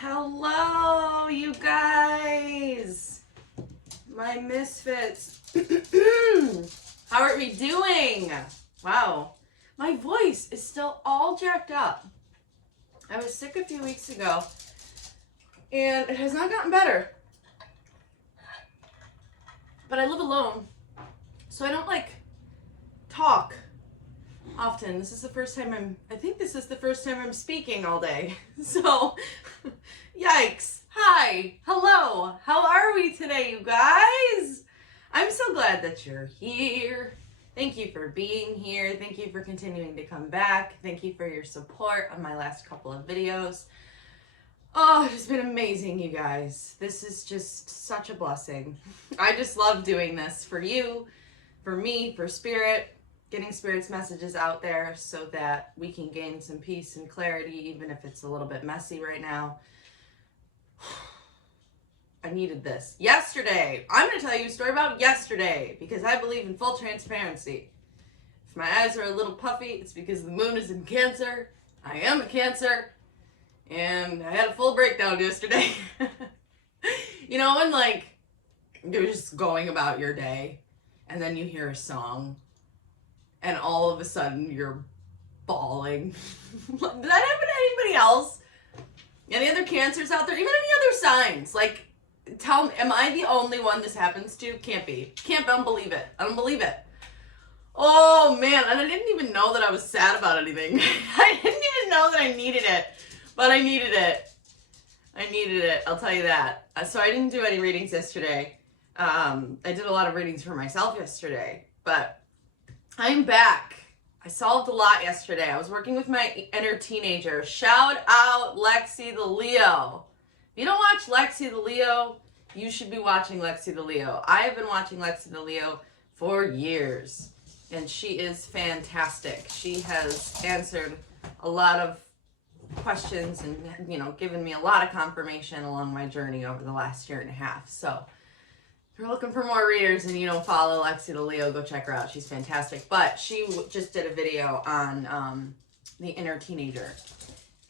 Hello, you guys. My misfits. How are we doing? Wow. My voice is still all jacked up. I was sick a few weeks ago, and it has not gotten better. But I live alone, so I don't, talk often. This is the first time I think this is the first time I'm speaking all day. So, yikes. Hi. Hello. How are we today, you guys? I'm so glad that you're here. Thank you for being here. Thank you for continuing to come back. Thank you for your support on my last couple of videos. Oh, it's been amazing, you guys. This is just such a blessing. I just love doing this for you, for me, for Spirit, getting Spirit's messages out there so that we can gain some peace and clarity, even if it's a little bit messy right now. I needed this. Yesterday, I'm going to tell you a story about yesterday because I believe in full transparency. If my eyes are a little puffy, it's because the moon is in Cancer. I am a Cancer. And I had a full breakdown yesterday. You know, when you're just going about your day and then you hear a song and all of a sudden you're bawling. Did that happen to anybody else? Any other Cancers out there? Even any other signs? Tell me, am I the only one this happens to? Can't be. I don't believe it. I don't believe it. Oh man, and I didn't even know that I was sad about anything. I didn't even know that I needed it. But I needed it. I needed it. I'll tell you that. So I didn't do any readings yesterday. I did a lot of readings for myself yesterday. But I'm back. I solved a lot yesterday. I was working with my inner teenager. Shout out Lexi the Leo. If you don't watch Lexi the Leo, you should be watching Lexi the Leo. I have been watching Lexi the Leo for years. And she is fantastic. She has answered a lot of questions and, given me a lot of confirmation along my journey over the last year and a half. So if you're looking for more readers and you don't follow Lexi the Leo, go check her out. She's fantastic. But she just did a video on the inner teenager.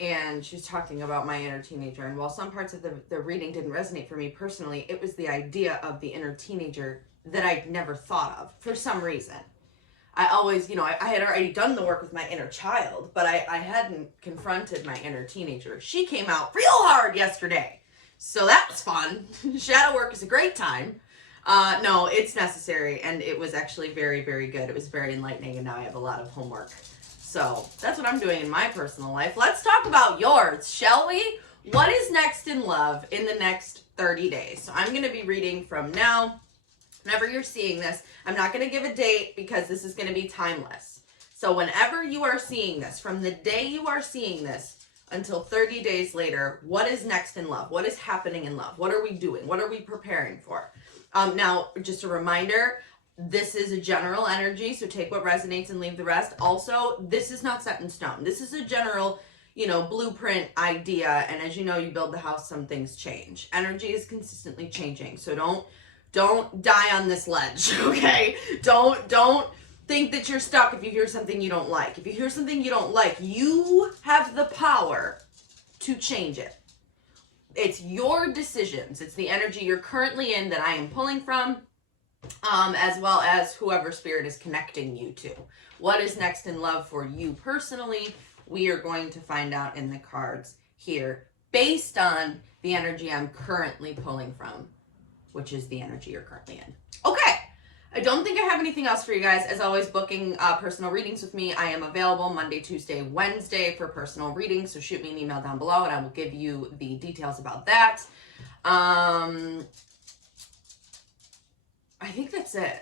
And she was talking about my inner teenager. And while some parts of the reading didn't resonate for me personally, it was the idea of the inner teenager that I'd never thought of for some reason. I always, I had already done the work with my inner child, but I hadn't confronted my inner teenager. She came out real hard yesterday. So that was fun. Shadow work is a great time. No, it's necessary. And it was actually very, very good. It was very enlightening. And now I have a lot of homework. So that's what I'm doing in my personal life. Let's talk about yours, shall we? What is next in love in the next 30 days? So I'm going to be reading from now. Whenever you're seeing this, I'm not going to give a date because this is going to be timeless. So whenever you are seeing this, from the day you are seeing this until 30 days later, what is next in love? What is happening in love? What are we doing? What are we preparing for? Now, just a reminder, this is a general energy, so take what resonates and leave the rest. Also, this is not set in stone. This is a general, blueprint idea. And as you know, you build the house, some things change. Energy is consistently changing. So don't die on this ledge, okay? Don't think that you're stuck if you hear something you don't like. If you hear something you don't like, you have the power to change it. It's your decisions. It's the energy you're currently in that I am pulling from, as well as whoever Spirit is connecting you to. What is next in love for you personally? We are going to find out in the cards here based on the energy I'm currently pulling from, which is the energy you're currently in. Okay, I don't think I have anything else for you guys. As always, booking personal readings with me. I am available Monday, Tuesday, Wednesday for personal readings, so shoot me an email down below and I will give you the details about that. I think that's it.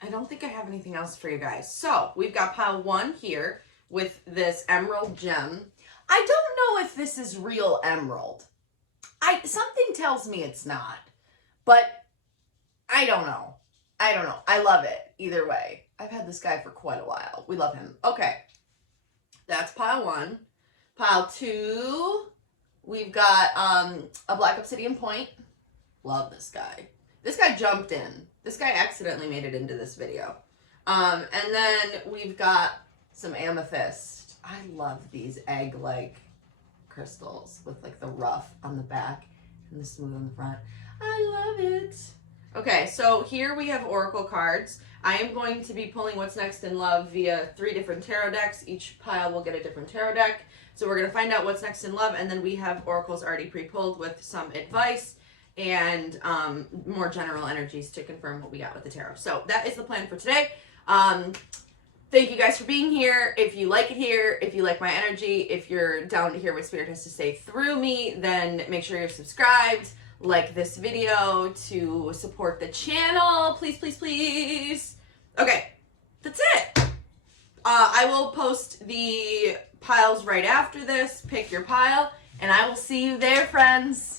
I don't think I have anything else for you guys. So, we've got pile 1 here with this emerald gem. I don't know if this is real emerald. Something tells me it's not. But I don't know. I love it either way. I've had this guy for quite a while. We love him. Okay. That's pile 1. Pile 2, we've got a black obsidian point. Love this guy. This guy jumped in. This guy accidentally made it into this video. And then we've got some amethyst. I love these egg-like crystals with like the rough on the back and the smooth on the front. I love it. Okay, so here we have oracle cards. I am going to be pulling what's next in love via 3 different tarot decks. Each pile will get a different tarot deck. So we're going to find out what's next in love, and then we have oracles already pre-pulled with some advice and more general energies to confirm what we got with the tarot. So that is the plan for today. Thank you guys for being here. If you like it here, if you like my energy, if you're down to hear what Spirit has to say through me, then make sure you're subscribed. Like this video to support the channel. Please, please, please. Okay, that's it. I will post the piles right after this. Pick your pile, and I will see you there, friends.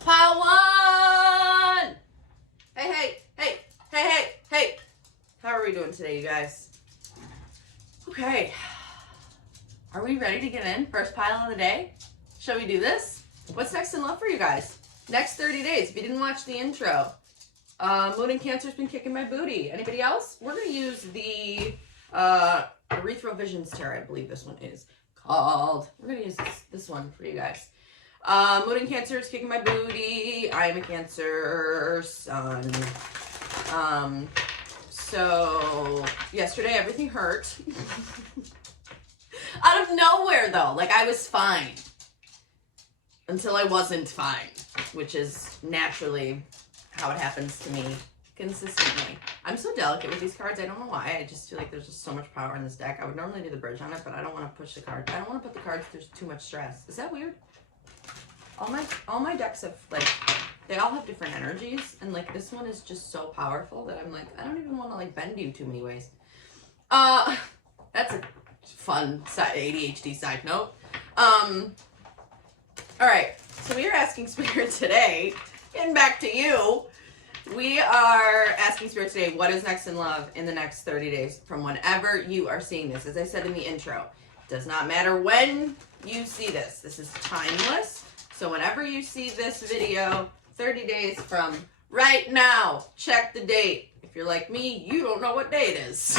Pile one! Hey, hey, hey, hey, hey, hey. How are we doing today, you guys? Okay. Are we ready to get in? First pile of the day? Shall we do this? What's next in love for you guys? Next 30 days. If you didn't watch the intro, Moon and Cancer's been kicking my booty. Anybody else? We're going to use the Erythrovisions Tarot, I believe this one is called. We're going to use this one for you guys. Moon and Cancer is kicking my booty. I'm a Cancer sun. So yesterday everything hurt. Out of nowhere though, like I was fine. Until I wasn't fine, which is naturally how it happens to me consistently. I'm so delicate with these cards. I don't know why. I just feel like there's just so much power in this deck. I would normally do the bridge on it, but I don't want to push the card. I don't want to put the cards through too much stress. Is that weird? All my decks have, like, they all have different energies, and like this one is just so powerful that I'm like, I don't even want to like bend you too many ways. That's a fun ADHD side note. All right, so we are asking Spirit today, getting back to you, we are asking Spirit today, what is next in love in the next 30 days from whenever you are seeing this? As I said in the intro, it does not matter when you see this. This is timeless. So whenever you see this video, 30 days from right now, check the date. If you're like me, you don't know what day it is.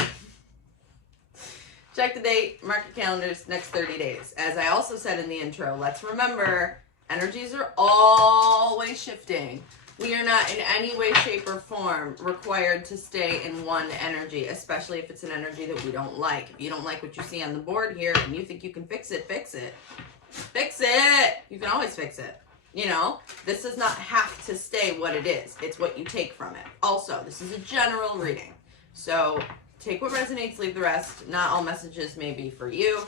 Check the date, mark your calendars, next 30 days. As I also said in the intro, let's remember, energies are always shifting. We are not in any way, shape, or form required to stay in one energy, especially if it's an energy that we don't like. If you don't like what you see on the board here and you think you can fix it, fix it. Fix it! You can always fix it. You know, this does not have to stay what it is. It's what you take from it. Also, this is a general reading. So take what resonates, leave the rest. Not all messages may be for you.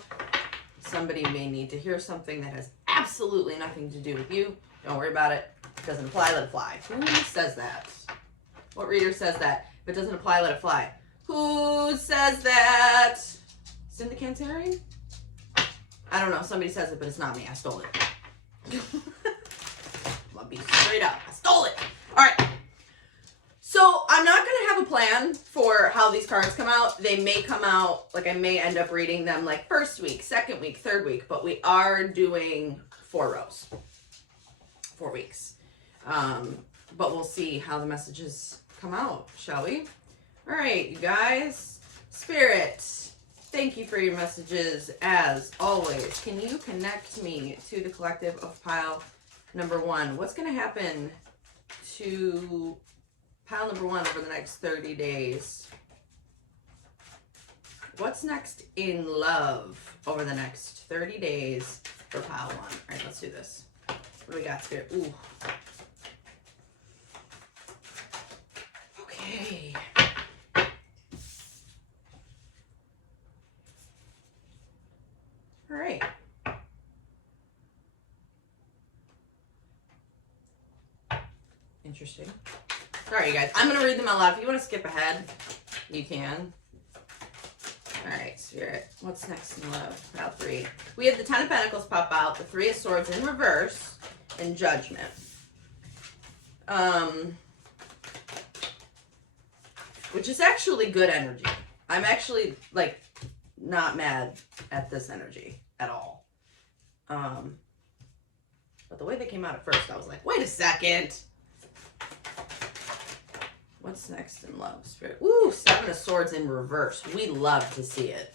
Somebody may need to hear something that has absolutely nothing to do with you. Don't worry about it. If it doesn't apply, let it fly. Who says that? What reader says that? If it doesn't apply, let it fly. Who says that? Syndicatorian? I don't know. Somebody says it, but it's not me. I stole it. I'll be straight up. I stole it. All right. So I'm not going to have a plan for how these cards come out. They may come out, like I may end up reading them like first week, second week, third week, but we are doing 4 rows. 4 weeks. But we'll see how the messages come out, shall we? All right, you guys. Spirit, thank you for your messages as always. Can you connect me to the collective of pile number 1? What's going to happen to pile number 1 over the next 30 days? What's next in love over the next 30 days for pile 1? All right, let's do this. What do we got, Spirit? Ooh. Okay. All right. Interesting. All right, you guys. I'm going to read them out loud. If you want to skip ahead, you can. All right, Spirit. What's next in love? Pile 3. We have the 10 of Pentacles pop out, the 3 of Swords in reverse, and Judgment. Which is actually good energy. I'm actually, like, not mad at this energy at all. But the way they came out at first, I was like, wait a second. What's next in love, Spirit? Ooh, 7 of Swords in reverse. We love to see it.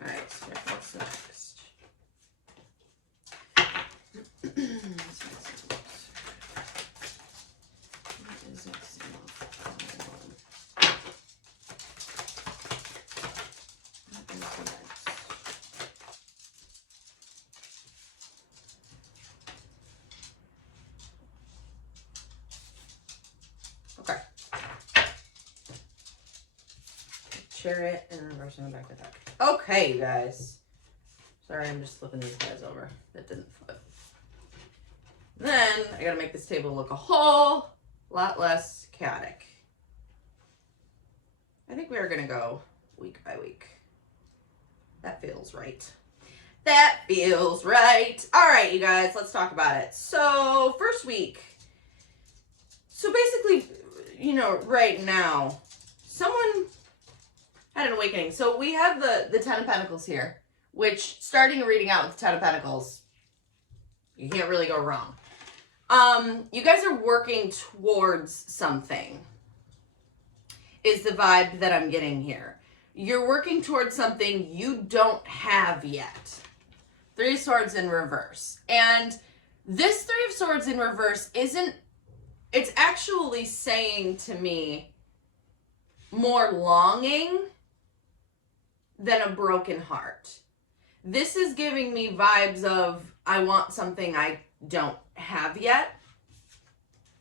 All right, Spirit, what's next? What is next in love? What is next? Okay. Chariot and reversing the back of the deck. Okay, you guys. Sorry, I'm just flipping these guys over. That didn't flip. Then I gotta make this table look a whole lot less chaotic. I think we are gonna go week by week. That feels right. That feels right. All right, you guys, let's talk about it. So first week, So basically, you know, right now, someone had an awakening. So we have the Ten of Pentacles here, which, starting a reading out with the Ten of Pentacles, you can't really go wrong. You guys are working towards something, is the vibe that I'm getting here. You're working towards something you don't have yet. Three of Swords in reverse. And this Three of Swords in reverse isn't, it's actually saying to me more longing than a broken heart. This is giving me vibes of, I want something I don't have yet.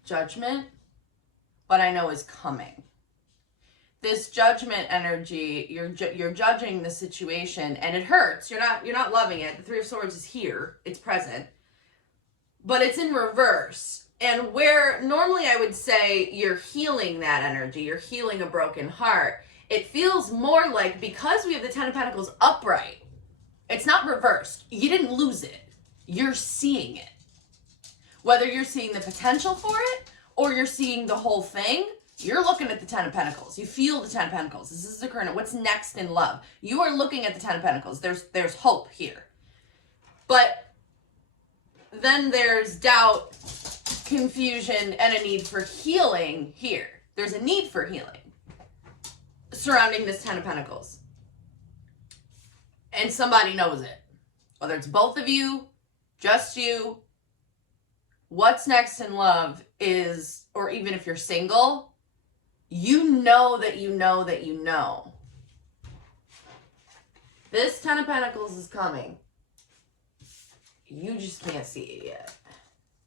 Judgment, but I know is coming. This Judgment energy, you're judging the situation, and it hurts. You're not loving it. The Three of Swords is here. It's present. But it's in reverse. And where normally I would say you're healing that energy, you're healing a broken heart, it feels more like, because we have the Ten of Pentacles upright, it's not reversed. You didn't lose it. You're seeing it. Whether you're seeing the potential for it or you're seeing the whole thing, you're looking at the Ten of Pentacles. You feel the Ten of Pentacles. This is the current. What's next in love? You are looking at the Ten of Pentacles. There's hope here. But then there's doubt, confusion, and a need for healing here. There's a need for healing surrounding this Ten of Pentacles. And somebody knows it. Whether it's both of you, just you, what's next in love is, or even if you're single, you know that you know that you know. This Ten of Pentacles is coming. You just can't see it yet.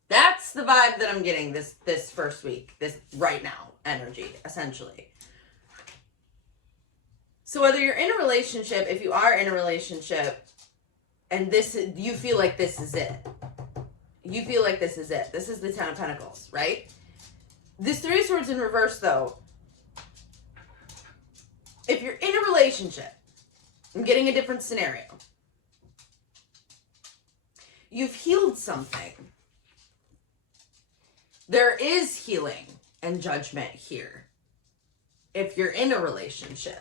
That's the vibe that I'm getting this first week, this right now energy, essentially. So whether you're in a relationship, if you are in a relationship, and you feel like this is it. You feel like this is it. This is the Ten of Pentacles, right? This Three of Swords in reverse, though, if you're in a relationship, I'm getting a different scenario. You've healed something. There is healing and judgment here. If you're in a relationship,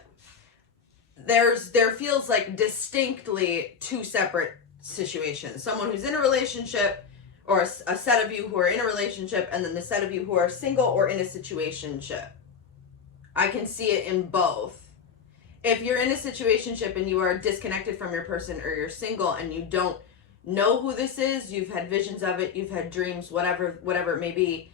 there feels like distinctly two separate situations. Someone who's in a relationship, or a set of you who are in a relationship, and then the set of you who are single or in a situationship. I can see it in both. If you're in a situationship and you are disconnected from your person, or you're single and you don't know who this is, you've had visions of it, you've had dreams, whatever it may be,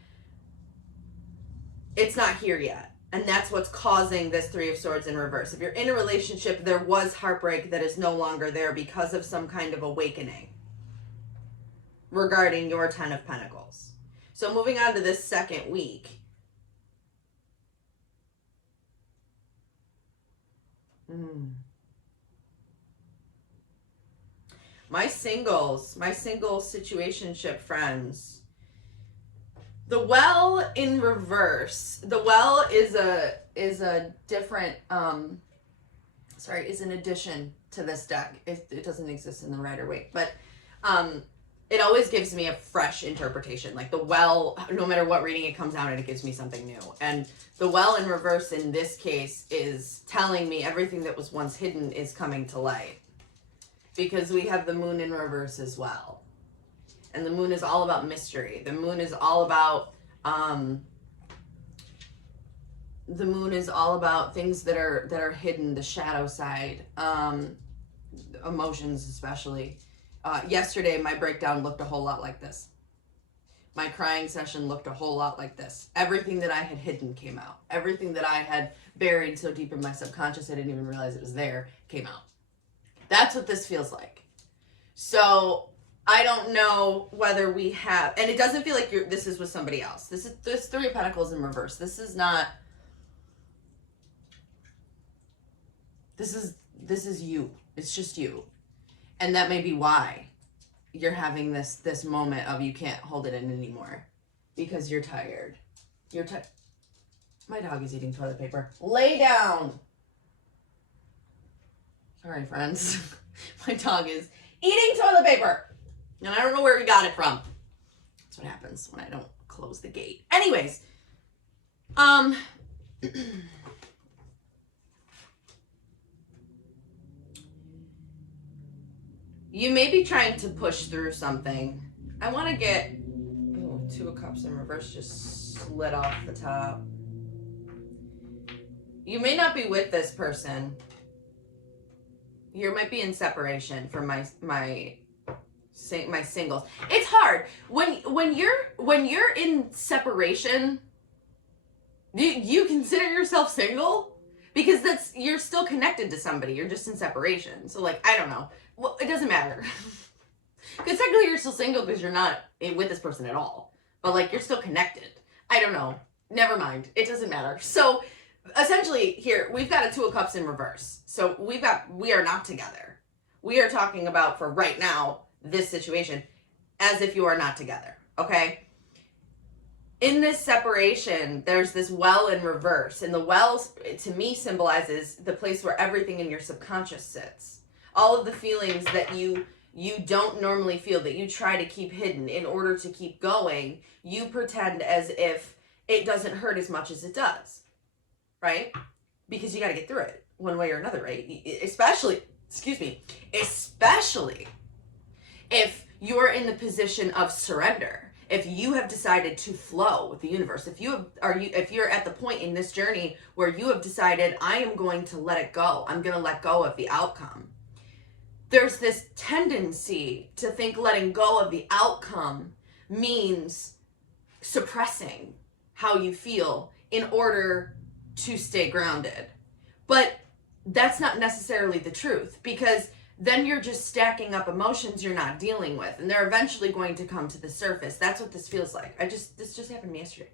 it's not here yet. And that's what's causing this Three of Swords in reverse. If you're in a relationship, there was heartbreak that is no longer there because of some kind of awakening regarding your Ten of Pentacles. So moving on to this second week. My single situationship friends, the Well in reverse. The Well is a different, is an addition to this deck. It doesn't exist in the Rider-Waite, but it always gives me a fresh interpretation. Like the Well, no matter what reading it comes out, and it gives me something new. And the Well in reverse in this case is telling me everything that was once hidden is coming to light. Because we have the Moon in reverse as well. And the Moon is all about mystery. The Moon is all about things that are hidden, the shadow side, emotions especially. Yesterday, my breakdown looked a whole lot like this. My crying session looked a whole lot like this. Everything that I had hidden came out. Everything that I had buried so deep in my subconscious I didn't even realize it was there came out. That's what this feels like. So I don't know whether we have, and it doesn't feel like this is with somebody else. This Three of Pentacles in reverse. This is you. It's just you. And that may be why you're having this moment of you can't hold it in anymore because you're tired. My dog is eating toilet paper. Lay down. Sorry, friends. My dog is eating toilet paper. And I don't know where he got it from. That's what happens when I don't close the gate. Anyways, You may be trying to push through something. I want to get... Oh, Two of Cups in reverse just slid off the top. You may not be with this person. You might be in separation from my singles. It's hard when you're in separation. Do you consider yourself single? Because you're still connected to somebody. You're just in separation. So like, I don't know. Well, it doesn't matter. Because technically you're still single because you're not with this person at all. But like, you're still connected. I don't know. Never mind. It doesn't matter. So essentially here, we've got a Two of Cups in reverse. So we are not together. We are talking about, for right now, this situation as if you are not together. Okay? In this separation, there's this well in reverse. And the well, to me, symbolizes the place where everything in your subconscious sits. All of the feelings that you don't normally feel, that you try to keep hidden in order to keep going, you pretend as if it doesn't hurt as much as it does. Right? Because you got to get through it one way or another, right? Especially if you're in the position of surrender. If you have decided to flow with the universe, if you're at the point in this journey where you have decided, I am going to let it go. I'm going to let go of the outcome. There's this tendency to think letting go of the outcome means suppressing how you feel in order to stay grounded. But that's not necessarily the truth, because then you're just stacking up emotions you're not dealing with, and they're eventually going to come to the surface. That's what this feels like. This just happened to me yesterday.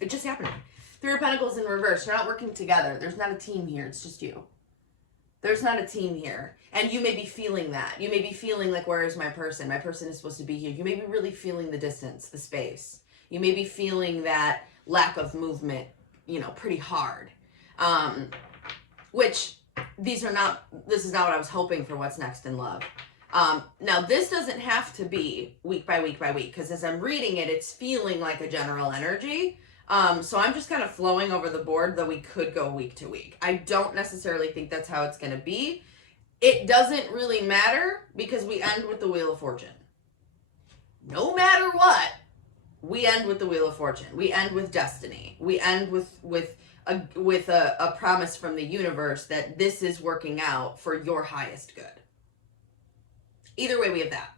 It just happened to me. Three of Pentacles in reverse. You're not working together. There's not a team here. It's just you. There's not a team here. And you may be feeling that. You may be feeling like, where is my person? My person is supposed to be here. You may be really feeling the distance, the space. You may be feeling that lack of movement, pretty hard. Which... this is not what I was hoping for what's next in love. Now, this doesn't have to be week by week by week, because as I'm reading it, it's feeling like a general energy. So I'm just kind of flowing over the board, though we could go week to week. I don't necessarily think that's how it's going to be. It doesn't really matter, because we end with the Wheel of Fortune. No matter what, we end with the Wheel of Fortune. We end with destiny. We end with a promise from the universe that this is working out for your highest good. Either way, we have that.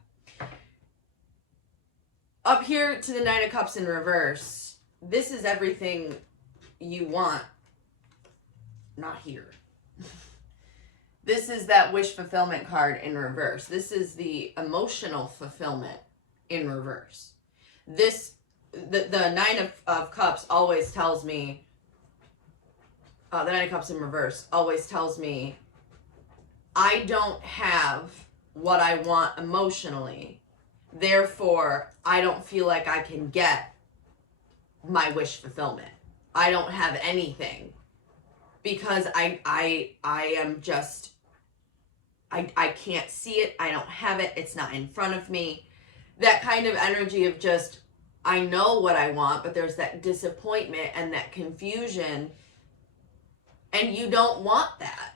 Up here to the Nine of Cups in reverse, this is everything you want, not here. This is that wish fulfillment card in reverse. This is the emotional fulfillment in reverse. The Nine of Cups always tells me, the Nine of Cups in reverse always tells me, I don't have what I want emotionally. Therefore, I don't feel like I can get my wish fulfillment. I don't have anything because I am just, I can't see it. I don't have it. It's not in front of me. That kind of energy of just, I know what I want, but there's that disappointment and that confusion. And you don't want that.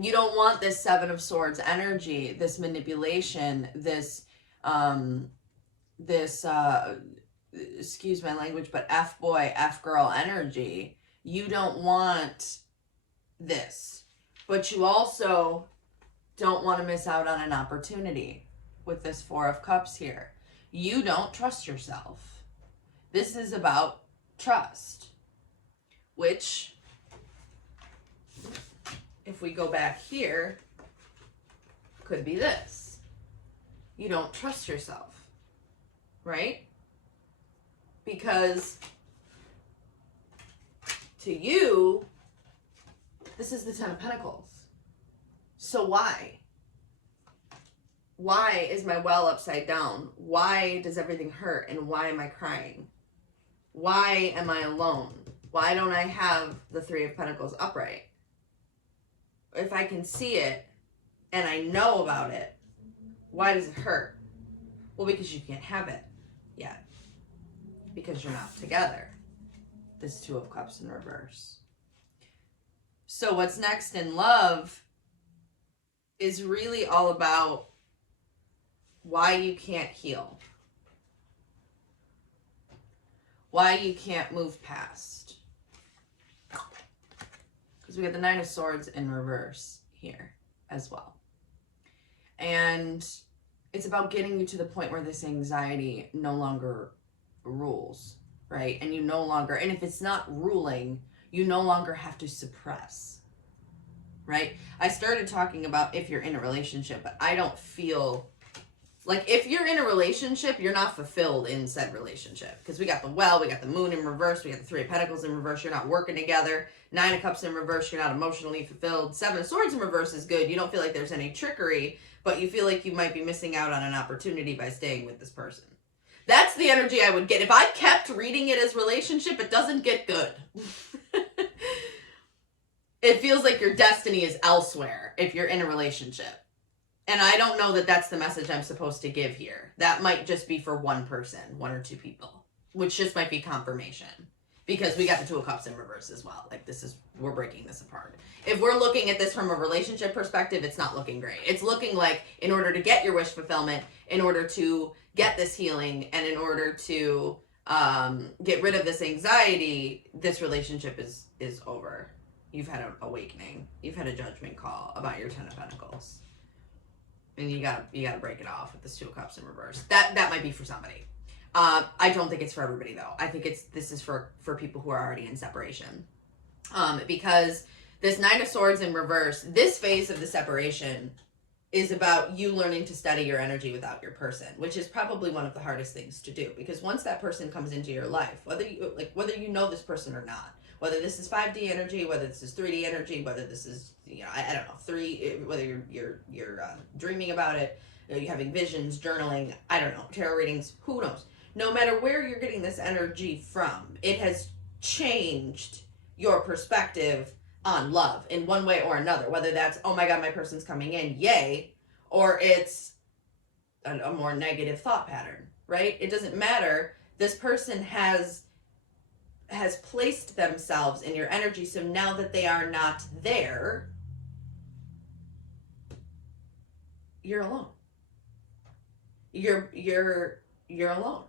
You don't want this Seven of Swords energy, this manipulation, this excuse my language, but F-boy, F-girl energy. You don't want this. But you also don't want to miss out on an opportunity with this Four of Cups here. You don't trust yourself. This is about trust, which, if we go back here, could be this. You don't trust yourself, right? Because to you, this is the Ten of Pentacles. So why? Why is my well upside down? Why does everything hurt? And why am I crying? Why am I alone? Why don't I have the Three of Pentacles upright? If I can see it and I know about it, why does it hurt? Well, because you can't have it yet. Because you're not together. this Two of Cups in reverse. So what's next in love is really all about why you can't heal. Why you can't move past. Because we got the Nine of Swords in reverse here as well. And it's about getting you to the point where this anxiety no longer rules, right? And you no longer, and if it's not ruling, you no longer have to suppress, right? I started talking about if you're in a relationship, but I don't feel like if you're in a relationship, you're not fulfilled in said relationship. Because we got the Well, we got the Moon in reverse, we got the Three of Pentacles in reverse, you're not working together. Nine of Cups in reverse, you're not emotionally fulfilled. Seven of Swords in reverse is good. You don't feel like there's any trickery, but you feel like you might be missing out on an opportunity by staying with this person. That's the energy I would get. If I kept reading it as relationship, it doesn't get good. It feels like your destiny is elsewhere if you're in a relationship. And I don't know that that's the message I'm supposed to give here. That might just be for one person, one or two people, which just might be confirmation. Because we got the Two of Cups in reverse as well. Like we're breaking this apart. If we're looking at this from a relationship perspective, it's not looking great. It's looking like in order to get your wish fulfillment, in order to get this healing, and in order to get rid of this anxiety, this relationship is over. You've had an awakening. You've had a judgment call about your Ten of Pentacles. And you gotta break it off with this Two of Cups in reverse. That might be for somebody. I don't think it's for everybody though. I think this is for people who are already in separation. Because this Nine of Swords in reverse, this phase of the separation is about you learning to study your energy without your person, which is probably one of the hardest things to do. Because once that person comes into your life, whether you know this person or not, whether this is 5D energy, whether this is 3D energy, whether this is, I don't know, whether you're dreaming about it, you're having visions, journaling, I don't know, tarot readings, who knows? No matter where you're getting this energy from, it has changed your perspective on love in one way or another. Whether that's, oh my God, my person's coming in, yay, or it's a more negative thought pattern, right? It doesn't matter. This person has placed themselves in your energy, so now that they are not there, you're alone. You're alone.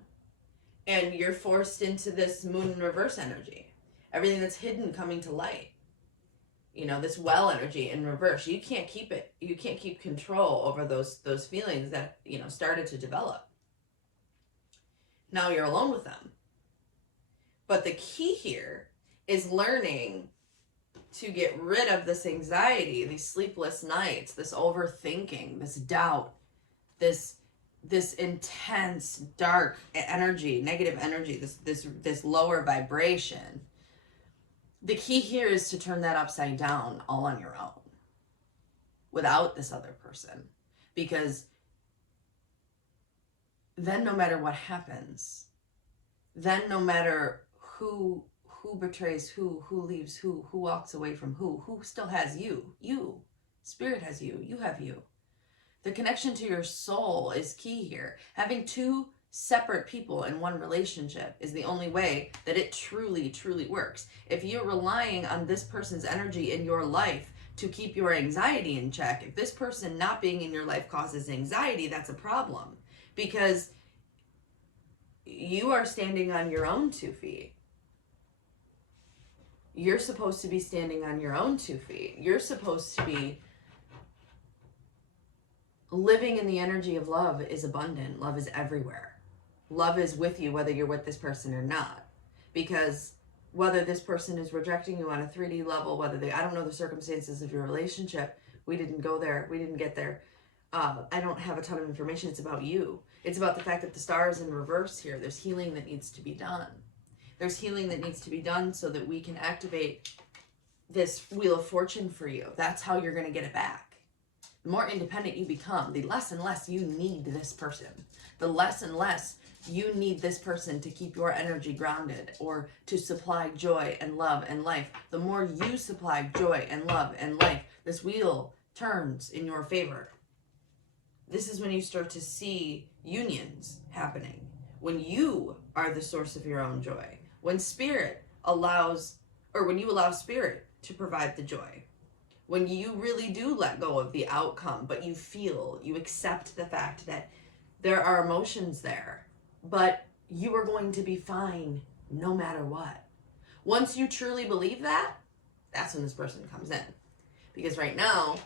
And you're forced into this Moon in reverse energy. Everything that's hidden coming to light. This Well energy in reverse. You can't keep it. You can't keep control over those feelings that, started to develop. Now you're alone with them. But the key here is learning to get rid of this anxiety, these sleepless nights, this overthinking, this doubt, this intense, dark energy, negative energy, this lower vibration. The key here is to turn that upside down all on your own without this other person. Because then no matter what happens, then no matter who betrays who leaves who walks away from who still has you. Spirit has you. You have you. The connection to your soul is key here. Having two separate people in one relationship is the only way that it truly, truly works. If you're relying on this person's energy in your life to keep your anxiety in check, if this person not being in your life causes anxiety, that's a problem. Because you are standing on your own 2 feet. You're supposed to be standing on your own 2 feet. You're supposed to be living in the energy of love is abundant. Love is everywhere. Love is with you whether you're with this person or not. Because whether this person is rejecting you on a 3D level, I don't know the circumstances of your relationship. We didn't go there. We didn't get there. I don't have a ton of information. It's about you. It's about the fact that the star is in reverse here. There's healing that needs to be done. There's healing that needs to be done so that we can activate this Wheel of Fortune for you. That's how you're going to get it back. The more independent you become, the less and less you need this person. The less and less you need this person to keep your energy grounded or to supply joy and love and life. The more you supply joy and love and life, this wheel turns in your favor. This is when you start to see unions happening. When you are the source of your own joy. When Spirit allows, or when you allow spirit to provide the joy, when you really do let go of the outcome, but you accept the fact that there are emotions there, but you are going to be fine no matter what. Once you truly believe that, that's when this person comes in. Because right now,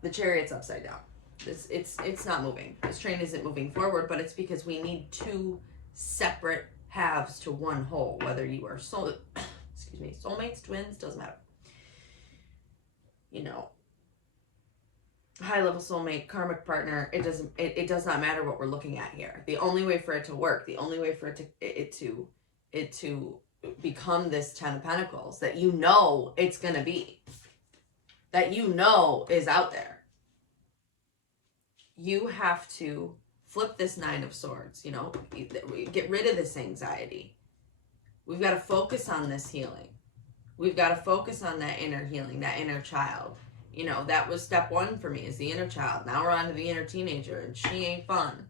the Chariot's upside down. It's not moving. This train isn't moving forward, but it's because we need two separate halves to one whole. Whether you are soulmates, twins, doesn't matter. You know, high level soulmate, karmic partner, it does not matter what we're looking at here. The only way for it to work, the only way for it to become this 10 of Pentacles that you know it's gonna be, that you know is out there. You have to flip this 9 of Swords, you know, get rid of this anxiety. We've got to focus on this healing. We've got to focus on that inner healing, that inner child. You know, that was step 1 for me, is the inner child. Now we're on to the inner teenager, and she ain't fun.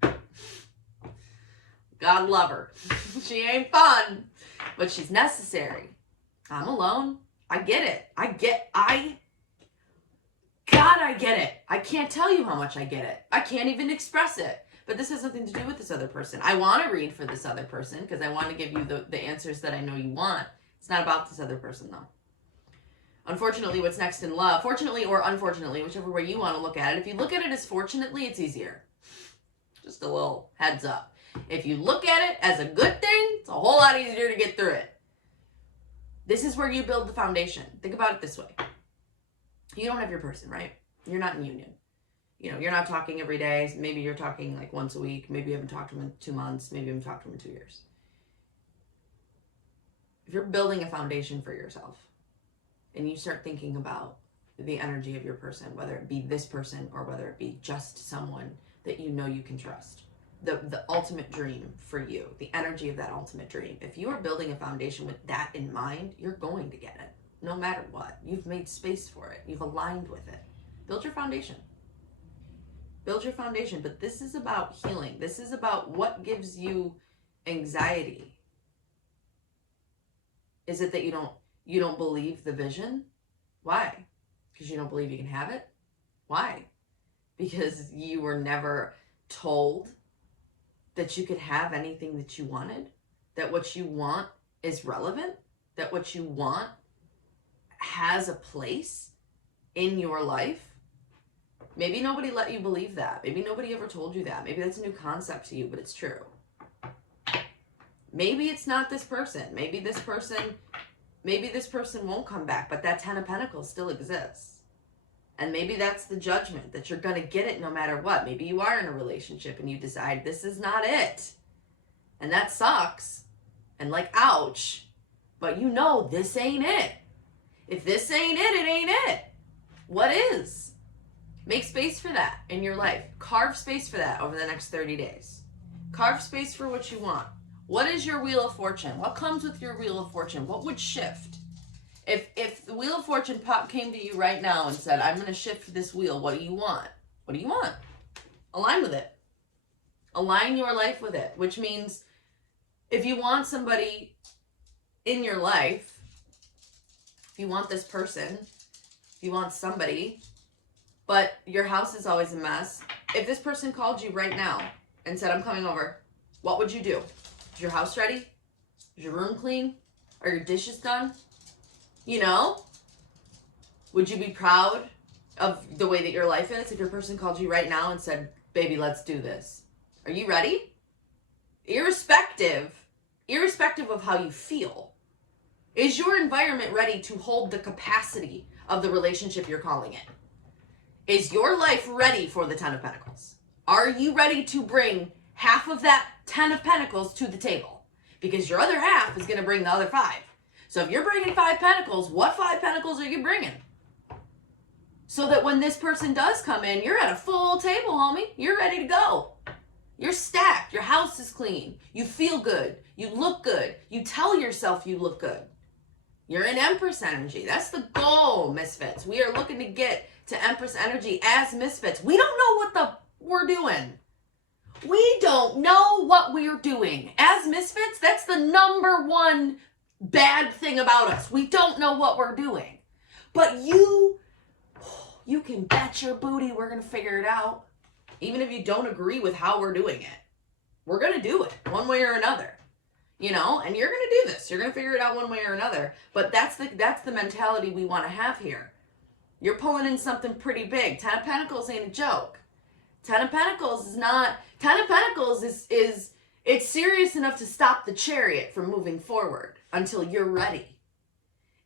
God love her. She ain't fun, but she's necessary. I'm alone. I get it. I get it. I can't tell you how much I get it. I can't even express it. But this has nothing to do with this other person. I want to read for this other person because I want to give you the answers that I know you want. It's not about this other person, though. Unfortunately, what's next in love, fortunately or unfortunately, whichever way you want to look at it, if you look at it as fortunately, it's easier. Just a little heads up. If you look at it as a good thing, it's a whole lot easier to get through it. This is where you build the foundation. Think about it this way. You don't have your person, right? You're not in union. You know, you're not talking every day. Maybe you're talking like once a week. Maybe you haven't talked to them in 2 months. Maybe you haven't talked to them in 2 years. If you're building a foundation for yourself and you start thinking about the energy of your person, whether it be this person or whether it be just someone that you know you can trust, the ultimate dream for you, the energy of that ultimate dream, if you are building a foundation with that in mind, you're going to get it. No matter what. You've made space for it. You've aligned with it. Build your foundation. Build your foundation. But this is about healing. This is about what gives you anxiety. Is it that you don't believe the vision? Why? Because you don't believe you can have it? Why? Because you were never told that you could have anything that you wanted? That what you want is relevant? That what you want has a place in your life? Maybe nobody let you believe that. Maybe nobody ever told you that. Maybe that's a new concept to you, but it's true. Maybe it's not this person. Maybe this person won't come back, but that 10 of Pentacles still exists. And maybe that's the judgment, that you're going to get it no matter what. Maybe you are in a relationship and you decide this is not it. And that sucks. And like, ouch. But you know this ain't it. If this ain't it, it ain't it. What is? Make space for that in your life. Carve space for that over the next 30 days. Carve space for what you want. What is your Wheel of Fortune? What comes with your Wheel of Fortune? What would shift? If the Wheel of Fortune came to you right now and said, I'm going to shift this wheel, what do you want? What do you want? Align with it. Align your life with it, which means if you want somebody in your life, if you want this person, if you want somebody, but your house is always a mess, if this person called you right now and said, I'm coming over, what would you do? Is your house ready? Is your room clean? Are your dishes done? You know? Would you be proud of the way that your life is if your person called you right now and said, baby, let's do this? Are you ready? Irrespective of how you feel, is your environment ready to hold the capacity of the relationship you're calling it? Is your life ready for the 10 of Pentacles? Are you ready to bring half of that 10 of Pentacles to the table? Because your other half is going to bring the other 5. So if you're bringing 5 Pentacles, what 5 Pentacles are you bringing? So that when this person does come in, you're at a full table, homie. You're ready to go. You're stacked. Your house is clean. You feel good. You look good. You tell yourself you look good. You're in Empress energy. That's the goal, Misfits. We are looking to get to Empress energy as Misfits. We don't know what we're doing. We don't know what we're doing. As Misfits, that's the number one bad thing about us. We don't know what we're doing. But you can bet your booty we're going to figure it out. Even if you don't agree with how we're doing it. We're going to do it one way or another. You know, and you're going to do this. You're going to figure it out one way or another. But that's the mentality we want to have here. You're pulling in something pretty big. 10 of Pentacles ain't a joke. 10 of Pentacles is not... 10 of Pentacles is it's serious enough to stop the Chariot from moving forward until you're ready.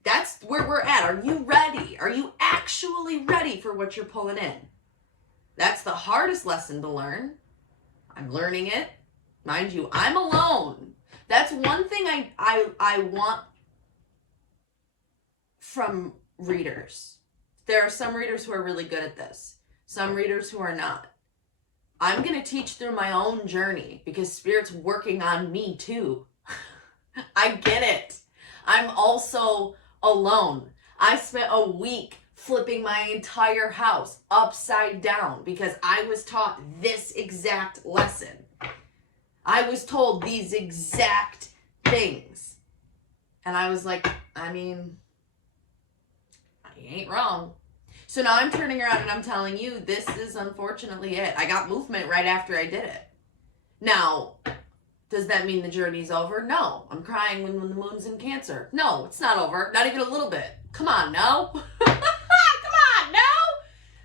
That's where we're at. Are you ready? Are you actually ready for what you're pulling in? That's the hardest lesson to learn. I'm learning it. Mind you, I'm alone. That's one thing I want from readers. There are some readers who are really good at this. Some readers who are not. I'm going to teach through my own journey because Spirit's working on me too. I get it. I'm also alone. I spent a week flipping my entire house upside down because I was taught this exact lesson. I was told these exact things. And I was like, I mean, you ain't wrong. So now I'm turning around and I'm telling you, this is unfortunately it. I got movement right after I did it. Now, does that mean the journey's over? No. I'm crying when the moon's in Cancer. No, it's not over. Not even a little bit. Come on, no. Come on, no.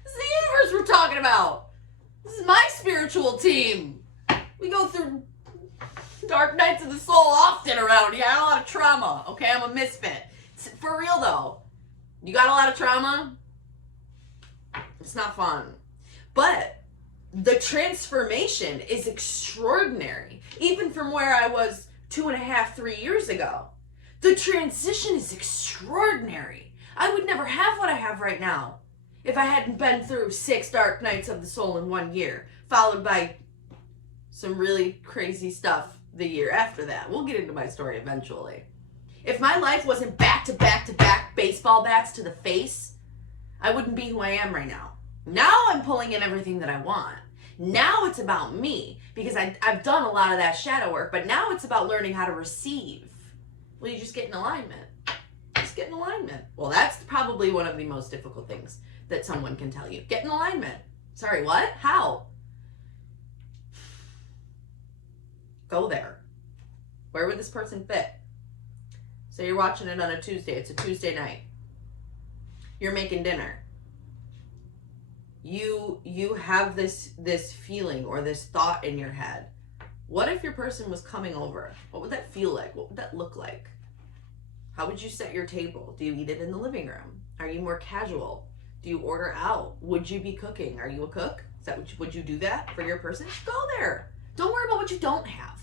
This is the universe we're talking about. This is my spiritual team. We go through dark nights of the soul often around here. I got a lot of trauma. Okay, I'm a misfit. For real though. You got a lot of trauma? It's not fun. But the transformation is extraordinary. Even from where I was 2.5, 3 years ago. The transition is extraordinary. I would never have what I have right now if I hadn't been through 6 dark nights of the soul in 1 year, followed by some really crazy stuff the year after that. We'll get into my story eventually. If my life wasn't back to back to back baseball bats to the face, I wouldn't be who I am right now. Now I'm pulling in everything that I want. Now it's about me because I've done a lot of that shadow work, but now it's about learning how to receive. Well, you just get in alignment. Just get in alignment. Well, that's probably one of the most difficult things that someone can tell you. Get in alignment. Sorry, what? How? Go there. Where would this person fit? So you're watching it on a Tuesday. It's a Tuesday night. You're making dinner. You have this feeling or this thought in your head. What if your person was coming over? What would that feel like? What would that look like? How would you set your table? Do you eat it in the living room? Are you more casual? Do you order out? Would you be cooking? Are you a cook? Is that would you do that for your person? Go there. Don't worry about what you don't have.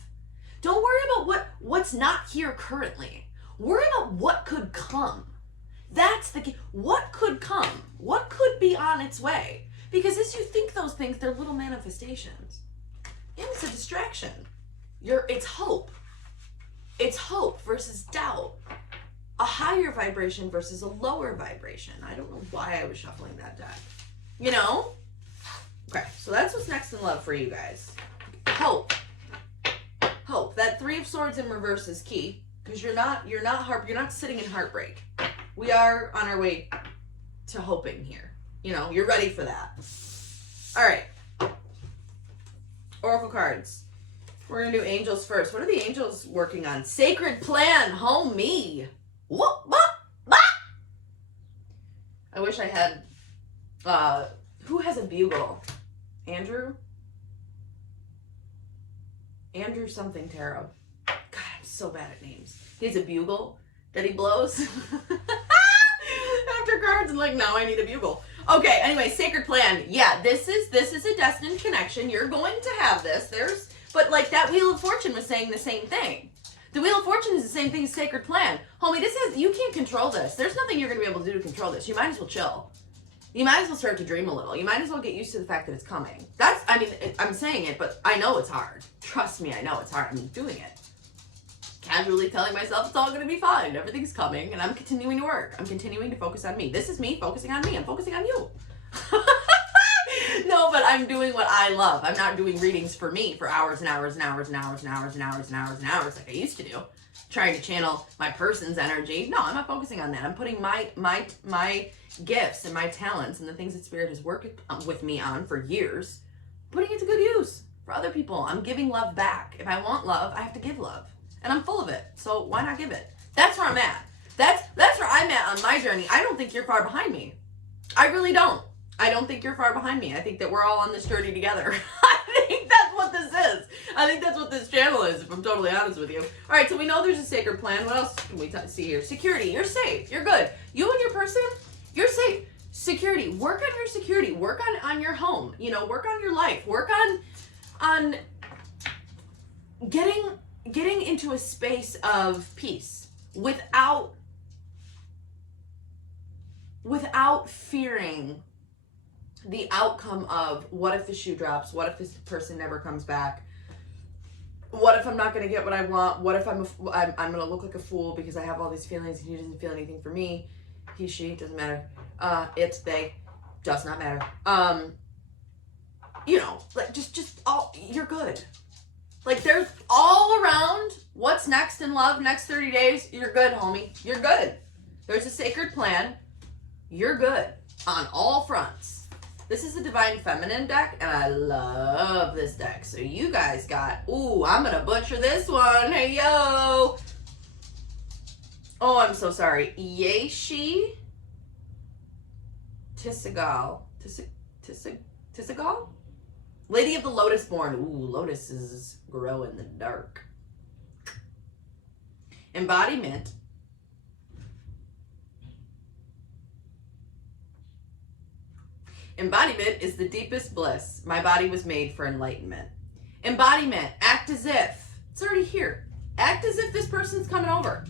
Don't worry about what's not here currently. Worry about what could come. That's the key. What could come? What could be on its way? Because as you think those things, they're little manifestations. And it's a distraction. It's hope. It's hope versus doubt. A higher vibration versus a lower vibration. I don't know why I was shuffling that deck. You know? Okay, so that's what's next in love for you guys. Hope. Hope. That 3 of Swords in reverse is key. Because you're not sitting in heartbreak. We are on our way to hoping here. You know, you're ready for that. All right. Oracle cards. We're going to do angels first. What are the angels working on? Sacred plan, homie. What? I wish I had, who has a bugle? Andrew something tarot. God, I'm so bad at names. He has a bugle that he blows. After cards, I'm like, now I need a bugle. Okay, anyway, sacred plan. Yeah, this is a destined connection. You're going to have this. But like that Wheel of Fortune was saying the same thing. The Wheel of Fortune is the same thing as sacred plan. Homie, you can't control this. There's nothing you're going to be able to do to control this. You might as well chill. You might as well start to dream a little. You might as well get used to the fact that it's coming. I'm saying it, but I know it's hard. Trust me, I know it's hard. I'm doing it. Casually telling myself it's all going to be fine. Everything's coming, and I'm continuing to work. I'm continuing to focus on me. This is me focusing on me. I'm focusing on you. No, but I'm doing what I love. I'm not doing readings for me for hours and hours and hours and hours and hours and hours and hours and hours like I used to do, trying to channel my person's energy. No, I'm not focusing on that. I'm putting my gifts and my talents and the things that Spirit has worked with me on for years, putting it to good use for other people. I'm giving love back. If I want love, I have to give love. And I'm full of it. So why not give it? That's where I'm at. That's where I'm at on my journey. I don't think you're far behind me. I really don't. I don't think you're far behind me. I think that we're all on this journey together. I think that's what this is. I think that's what this channel is, if I'm totally honest with you. All right, so we know there's a sacred plan. What else can we see here? Security. You're safe. You're good. You and your person, you're safe. Security. Work on your security. Work on your home. You know, work on your life. Work on getting into a space of peace without fearing the outcome of what if the shoe drops? What if this person never comes back? What if I'm not going to get what I want? What if I'm going to look like a fool because I have all these feelings and he doesn't feel anything for me? He, she, doesn't matter. It, they, does not matter. You know, like just all, you're good. Like there's all around what's next in love, next 30 days, you're good, homie. You're good. There's a sacred plan. You're good on all fronts. This is a Divine Feminine deck, and I love this deck. So you guys got, ooh, I'm going to butcher this one. Hey, yo. Oh, I'm so sorry. Yeshi Tisagal. Tisagal? Lady of the Lotus Born. Ooh, lotuses grow in the dark. Embodiment. Embodiment is the deepest bliss. My body was made for enlightenment. Embodiment, act as if. It's already here. Act as if this person's coming over.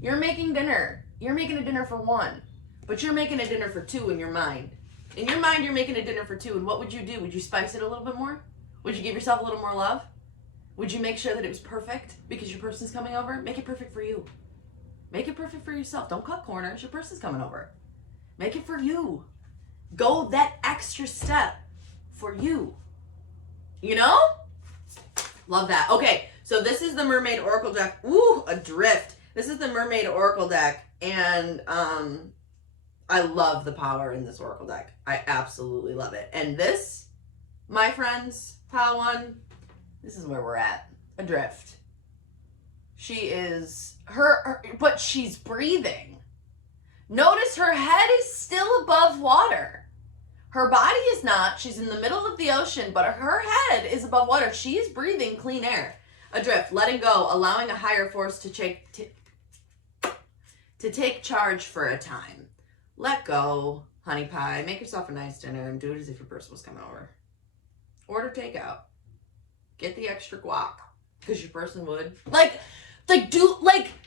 You're making dinner. You're making a dinner for one, but you're making a dinner for two in your mind. In your mind, you're making a dinner for two, and what would you do? Would you spice it a little bit more? Would you give yourself a little more love? Would you make sure that it was perfect because your person's coming over? Make it perfect for you. Make it perfect for yourself. Don't cut corners. Your person's coming over. Make it for you. Go that extra step for you. You know? Love that. Okay, so this is the Mermaid Oracle deck. Ooh, Adrift. This is the Mermaid Oracle deck, and I love the power in this Oracle deck. I absolutely love it. And this, my friends, Padawan, this is where we're at. Adrift. She is, but she's breathing. Notice her head is still above water. Her body is not. She's in the middle of the ocean, but her head is above water. She is breathing clean air. Adrift, letting go, allowing a higher force to take charge for a time. Let go, honey pie. Make yourself a nice dinner and do it as if your person was coming over. Order takeout. Get the extra guac because your person would.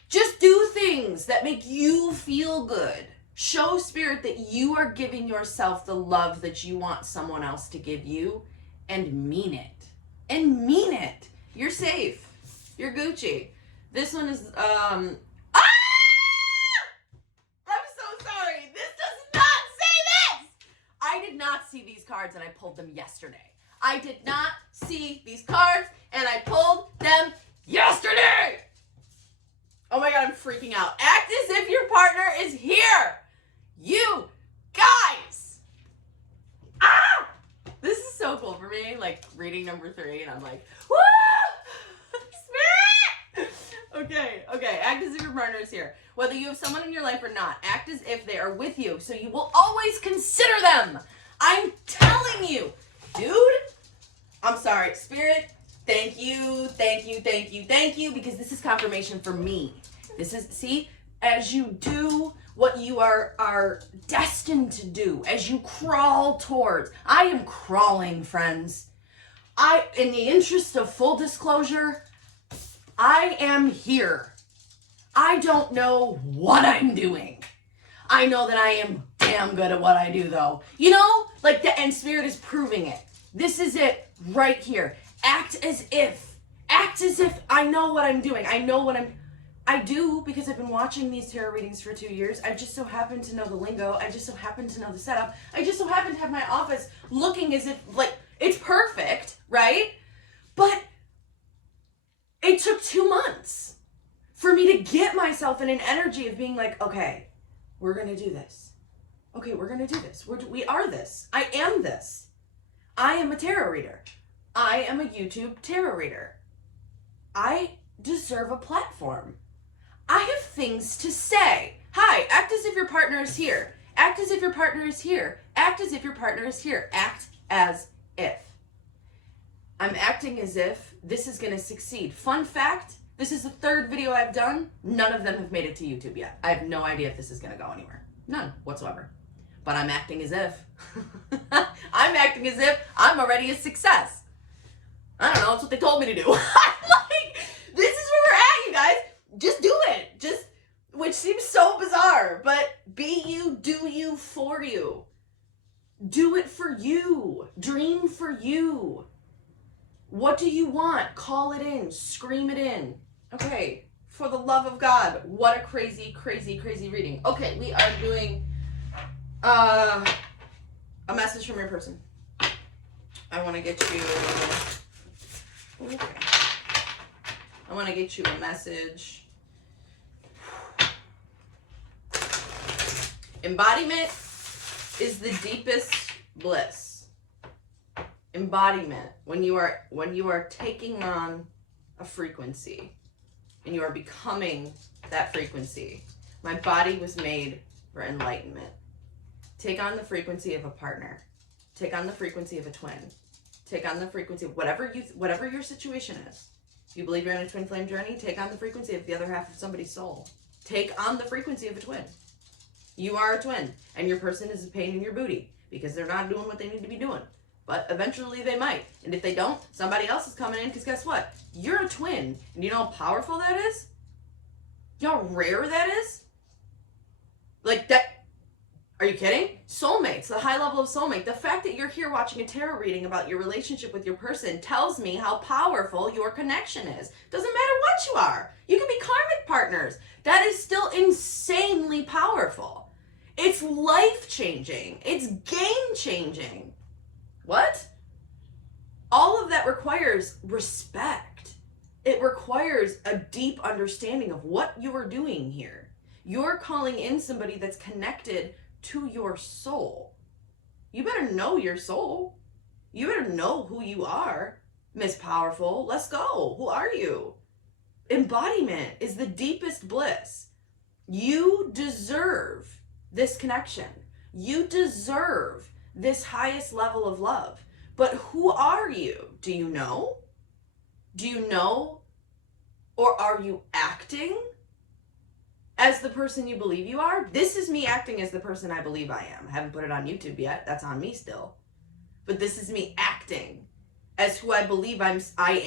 Just do things that make you feel good. Show Spirit that you are giving yourself the love that you want someone else to give you, and mean it. And mean it. You're safe. You're Gucci. This one is, I'm so sorry. This does not say this. I did not see these cards and I pulled them yesterday. I did not see these cards and I pulled them yesterday. Oh my God, I'm freaking out. Act as if your partner is here. You guys. Ah! This is so cool for me. Like reading number 3 and I'm like, woo! Spirit! Okay. Act as if your partner is here. Whether you have someone in your life or not, act as if they are with you so you will always consider them. I'm telling you, dude. I'm sorry, Spirit. Thank you, because this is confirmation for me. This is, see, as you do what you are destined to do, as you crawl towards, I am crawling, friends. In the interest of full disclosure, I am here. I don't know what I'm doing. I know that I am damn good at what I do, though. You know, like the and Spirit is proving it. This is it right here. Act as if I know what I'm doing. I know what I'm. I do, because I've been watching these tarot readings for 2 years. I just so happen to know the lingo. I just so happen to know the setup. I just so happen to have my office looking as if, like, it's perfect, right? But it took 2 months for me to get myself in an energy of being like, okay, we're going to do this. Okay, we're going to do this. We are this. I am this. I am a tarot reader. I am a YouTube tarot reader. I deserve a platform. I have things to say. Hi, act as if your partner is here. Act as if your partner is here. Act as if your partner is here. Act as if. I'm acting as if this is going to succeed. Fun fact, this is the 3rd video I've done. None of them have made it to YouTube yet. I have no idea if this is going to go anywhere. None whatsoever. But I'm acting as if. I'm acting as if I'm already a success. I don't know, that's what they told me to do. Like, this is where we're at, you guys. Just do it. Just, which seems so bizarre, but be you, do you, for you. Do it for you. Dream for you. What do you want? Call it in. Scream it in. Okay, for the love of God, what a crazy, crazy, crazy reading. Okay, we are doing a message from your person. I want to get you... Okay. I want to get you a message. Embodiment is the deepest bliss. Embodiment, when you are taking on a frequency and you are becoming that frequency. My body was made for enlightenment. Take on the frequency of a partner. Take on the frequency of a twin. Take on the frequency of whatever your situation is. If you believe you're on a twin flame journey, take on the frequency of the other half of somebody's soul. Take on the frequency of a twin. You are a twin, and your person is a pain in your booty because they're not doing what they need to be doing. But eventually they might. And if they don't, somebody else is coming in, because guess what? You're a twin. And you know how powerful that is? You know how rare that is? Like that... Are you kidding? Soulmates, the high level of soulmate. The fact that you're here watching a tarot reading about your relationship with your person tells me how powerful your connection is. Doesn't matter what you are. You can be karmic partners. That is still insanely powerful. It's life-changing. It's game-changing. What? All of that requires respect. It requires a deep understanding of what you are doing here. You're calling in somebody that's connected to your soul. You better know your soul. You better know who you are. Miss Powerful, let's go. Who are you? Embodiment is the deepest bliss. You deserve this connection. You deserve this highest level of love. But who are you? Do you know? Do you know? Or are you acting as the person you believe you are? This is me acting as the person I believe I am. I haven't put it on YouTube yet. That's on me still. But this is me acting as who I believe I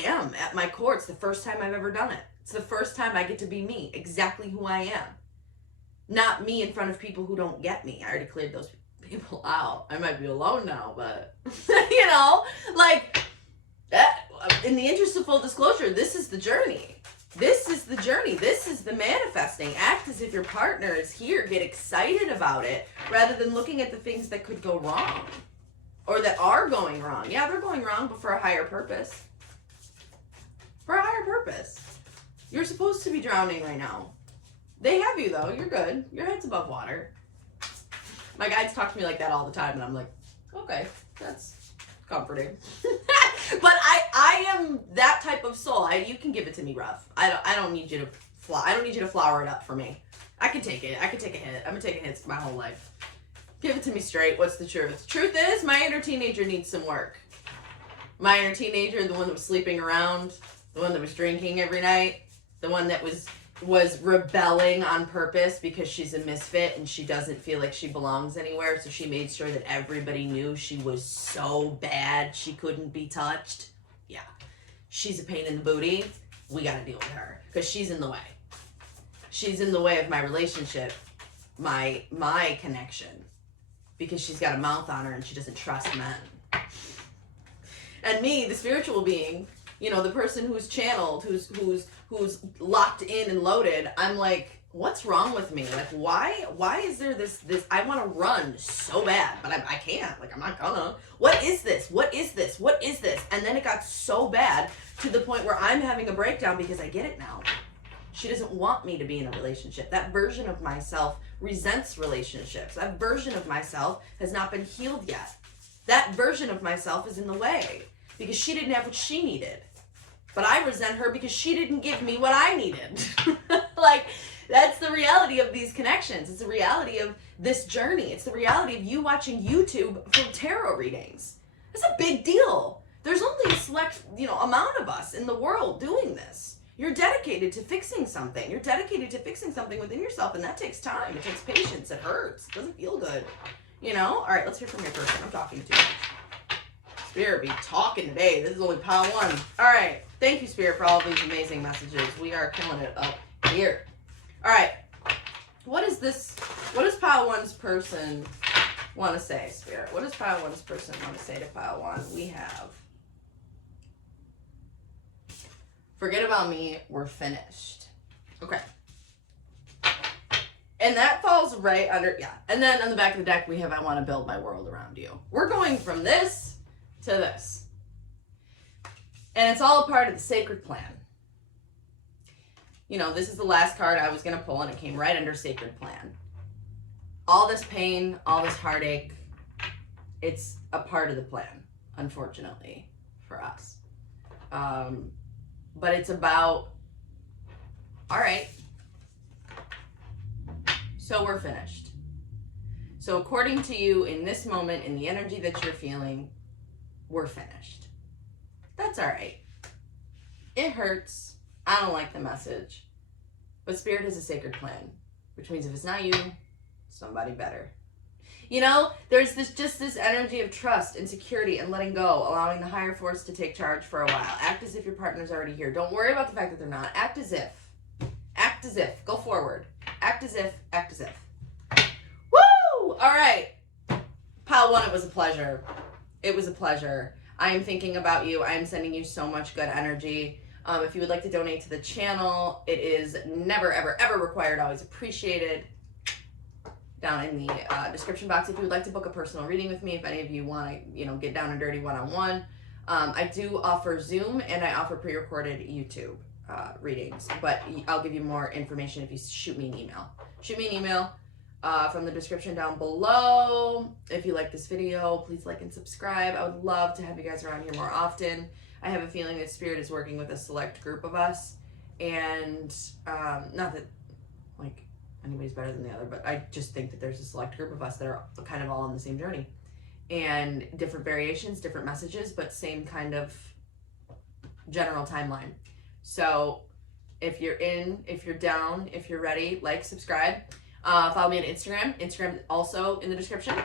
am at my core. It's the first time I've ever done it. It's the first time I get to be me, exactly who I am. Not me in front of people who don't get me. I already cleared those people out. I might be alone now, but, you know, like, in the interest of full disclosure, this is the journey. This is the journey. This is the manifesting. Act as if your partner is here. Get excited about it rather than looking at the things that could go wrong or that are going wrong. Yeah, they're going wrong, but for a higher purpose. For a higher purpose. You're supposed to be drowning right now. They have you, though. You're good. Your head's above water. My guides talk to me like that all the time, and I'm like, okay, that's comforting. But I am that type of soul. You can give it to me rough. I don't need you to I don't need you to flower it up for me. I can take it. I can take a hit. I've been taking hits my whole life. Give it to me straight. What's the truth? Truth is, my inner teenager needs some work. My inner teenager, the one that was sleeping around, the one that was drinking every night, the one that was rebelling on purpose because she's a misfit and she doesn't feel like she belongs anywhere, so she made sure that everybody knew she was so bad she couldn't be touched. Yeah. She's a pain in the booty. We gotta deal with her because she's in the way. She's in the way of my relationship, my connection, because she's got a mouth on her and she doesn't trust men. And me, the spiritual being, you know, the person who's channeled, who's locked in and loaded, I'm like, what's wrong with me? Like, why is there this, I want to run so bad, but I can't. Like, I'm not gonna. What is this? What is this? What is this? And then it got so bad to the point where I'm having a breakdown because I get it now. She doesn't want me to be in a relationship. That version of myself resents relationships. That version of myself has not been healed yet. That version of myself is in the way because she didn't have what she needed. But I resent her because she didn't give me what I needed. Like, that's the reality of these connections. It's the reality of this journey. It's the reality of you watching YouTube for tarot readings. It's a big deal. There's only a select, amount of us in the world doing this. You're dedicated to fixing something. You're dedicated to fixing something within yourself, and that takes time. It takes patience. It hurts. It doesn't feel good. All right, let's hear from your person. I'm talking too much. Spirit be talking today. This is only pile 1. All right. Thank you, Spirit, for all of these amazing messages. We are killing it up here. All right. What is this? What does pile 1's person want to say, Spirit? What does pile 1's person want to say to pile 1? We have, forget about me. We're finished. Okay. And that falls right under, yeah. And then on the back of the deck, we have, I want to build my world around you. We're going from this to this. And it's all a part of the sacred plan. This is the last card I was going to pull, and it came right under sacred plan. All this pain, all this heartache, it's a part of the plan, unfortunately, for us. But it's about, all right, so we're finished. So according to you, in this moment, in the energy that you're feeling, we're finished. That's all right. It hurts. I don't like the message. But Spirit has a sacred plan, which means if it's not you, somebody better. There's this energy of trust and security and letting go, allowing the higher force to take charge for a while. Act as if your partner's already here. Don't worry about the fact that they're not. Act as if. Act as if. Go forward. Act as if. Act as if. Woo! All right. Pile 1, it was a pleasure. It was a pleasure. I am thinking about you. I am sending you so much good energy. If you would like to donate to the channel, it is never, ever, ever required. Always appreciated. Down in the description box, if you would like to book a personal reading with me, if any of you want to, get down and dirty one-on-one, I do offer Zoom and I offer pre-recorded YouTube readings. But I'll give you more information if you shoot me an email. Shoot me an email from the description down below. If you like this video, please like and subscribe. I would love to have you guys around here more often. I have a feeling that Spirit is working with a select group of us, and not that anybody's better than the other, but I just think that there's a select group of us that are kind of all on the same journey, and different variations, different messages, but same kind of general timeline. So if you're in, if you're down, if you're ready, like, subscribe, follow me on Instagram also in the description.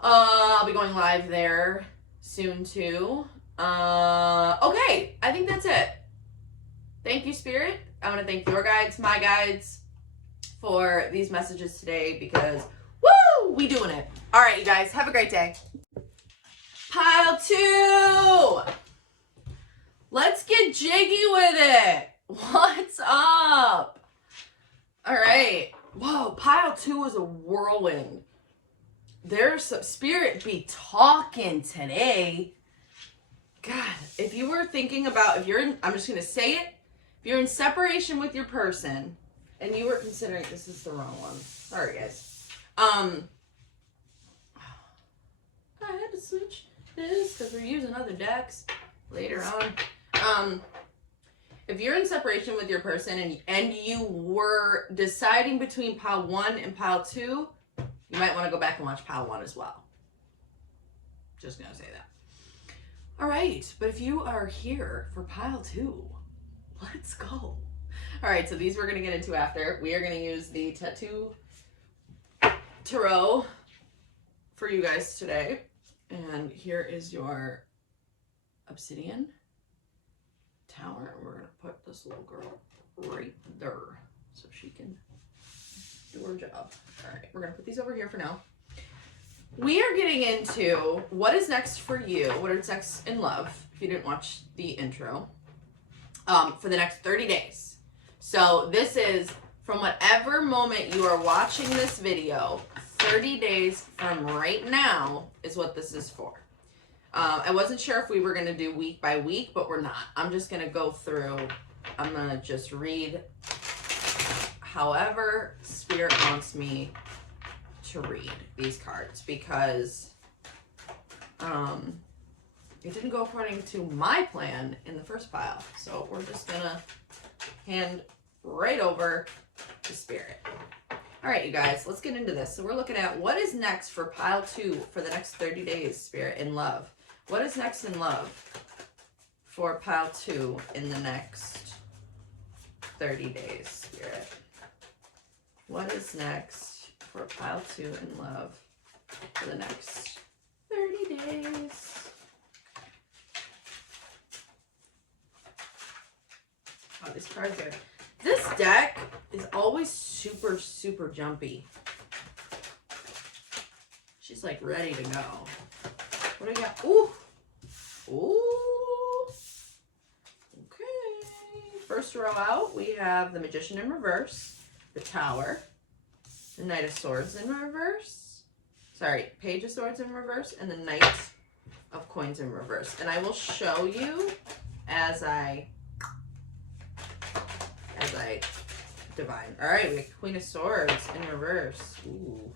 I'll be going live there soon too. Okay, I think that's it. Thank you, Spirit. I want to thank your guides, my guides, for these messages today, because woo, we doing it. All right, you guys, have a great day. Pile 2. Let's get jiggy with it. What's up? All right. Whoa, pile 2 is a whirlwind. There's some Spirit be talking today. God, if you were thinking about, I'm just going to say it. If you're in separation with your person and you were considering, this is the wrong one. Sorry, guys. I had to switch this because we're using other decks later on. If you're in separation with your person and you were deciding between pile 1 and pile 2, you might want to go back and watch pile 1 as well. Just going to say that. All right, but if you are here for pile 2, let's go. All right, so these we're going to get into after. We are going to use the Tattoo Tarot for you guys today. And here is your Obsidian Tower. We're going to put this little girl right there so she can do her job. All right, we're going to put these over here for now. We are getting into what is next for you, what is next in love, if you didn't watch the intro, for the next 30 days. So this is from whatever moment you are watching this video, 30 days from right now is what this is for. I wasn't sure if we were going to do week by week, but we're not. I'm just going to go through, I'm going to just read however Spirit wants me to read these cards, because it didn't go according to my plan in the first pile. So we're just going to hand right over to Spirit. All right, you guys, let's get into this. So we're looking at what is next for pile 2 for the next 30 days, Spirit, in love. What is next in love for pile 2 in the next 30 days, Spirit? What is next for pile 2 in love for the next 30 days? Oh, these cards are... This deck is always super, super jumpy. She's like ready to go. What do we got? Ooh. Ooh. Okay. First row out, we have the Magician in reverse, the Tower, the Knight of Swords in reverse. Sorry, Page of Swords in reverse, and the Knight of Coins in reverse. And I will show you as I divine. All right, we have Queen of Swords in reverse. Ooh.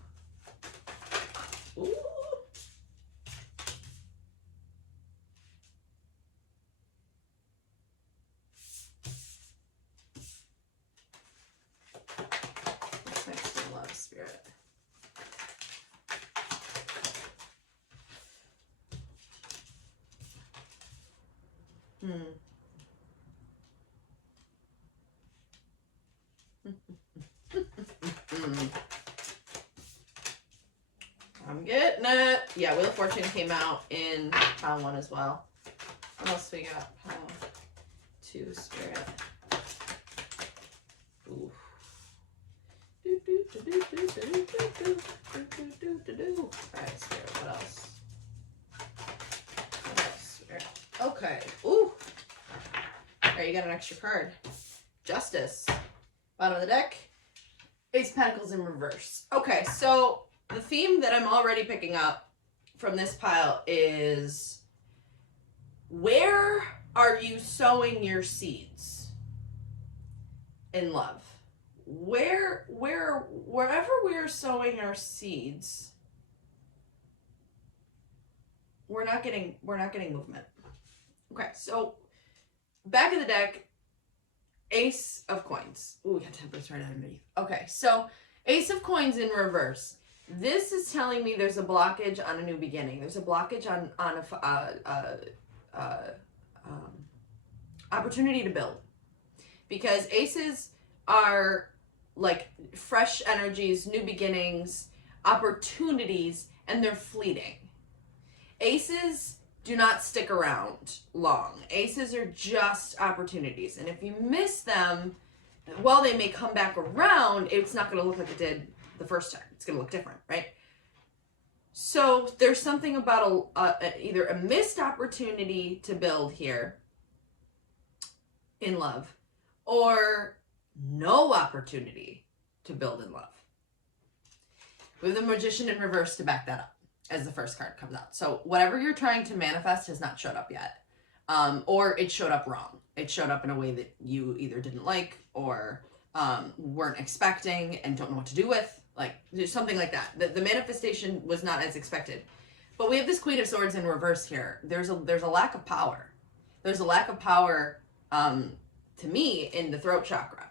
Ooh. What's next in love, Spirit? I'm getting it. Yeah, Wheel of Fortune came out in pile 1 as well. What else we got? Pile 2, Spirit. Ooh. Alright, Spirit, what else? What else, Spirit? Okay. Ooh. Alright, you got an extra card. Justice. Bottom of the deck. Ace of Pentacles in reverse. Okay, so the theme that I'm already picking up from this pile is, where are you sowing your seeds in love? Wherever we're sowing our seeds, we're not getting movement. Okay, so back of the deck, Ace of Coins. Ooh, we got Temperance right underneath. Okay, so Ace of Coins in reverse. This is telling me there's a blockage on a new beginning. There's a blockage on a opportunity to build, because aces are like fresh energies, new beginnings, opportunities, and they're fleeting. Aces do not stick around long. Aces are just opportunities. And if you miss them, while they may come back around, it's not going to look like it did the first time. It's going to look different, right? So there's something about either a missed opportunity to build here in love, or no opportunity to build in love. With the Magician in reverse to back that up as the first card comes out. So whatever you're trying to manifest has not showed up yet. Or it showed up wrong. It showed up in a way that you either didn't like or weren't expecting and don't know what to do with. Like, there's something like that. The manifestation was not as expected. But we have this Queen of Swords in reverse here. There's a lack of power. There's a lack of power, to me, in the throat chakra.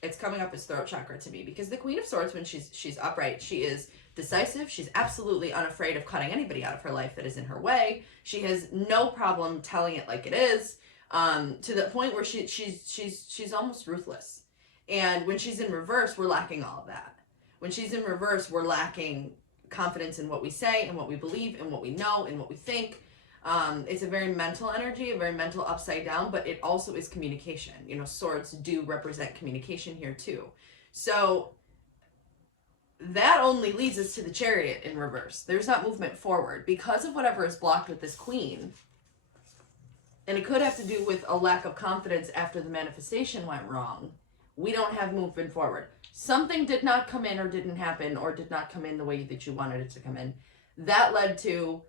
It's coming up as throat chakra to me, because the Queen of Swords, when she's upright, she is decisive. She's absolutely unafraid of cutting anybody out of her life that is in her way. She has no problem telling it like it is, to the point where she's almost ruthless. And when she's in reverse, we're lacking all of that. When she's in reverse, we're lacking confidence in what we say and what we believe and what we know and what we think. It's a very mental energy, a very mental upside down, but it also is communication. You know, swords do represent communication here too. So that only leads us to the Chariot in reverse. There's not movement forward because of whatever is blocked with this Queen. And it could have to do with a lack of confidence after the manifestation went wrong. We don't have movement forward. Something did not come in or didn't happen or did not come in the way that you wanted it to come in. That led to,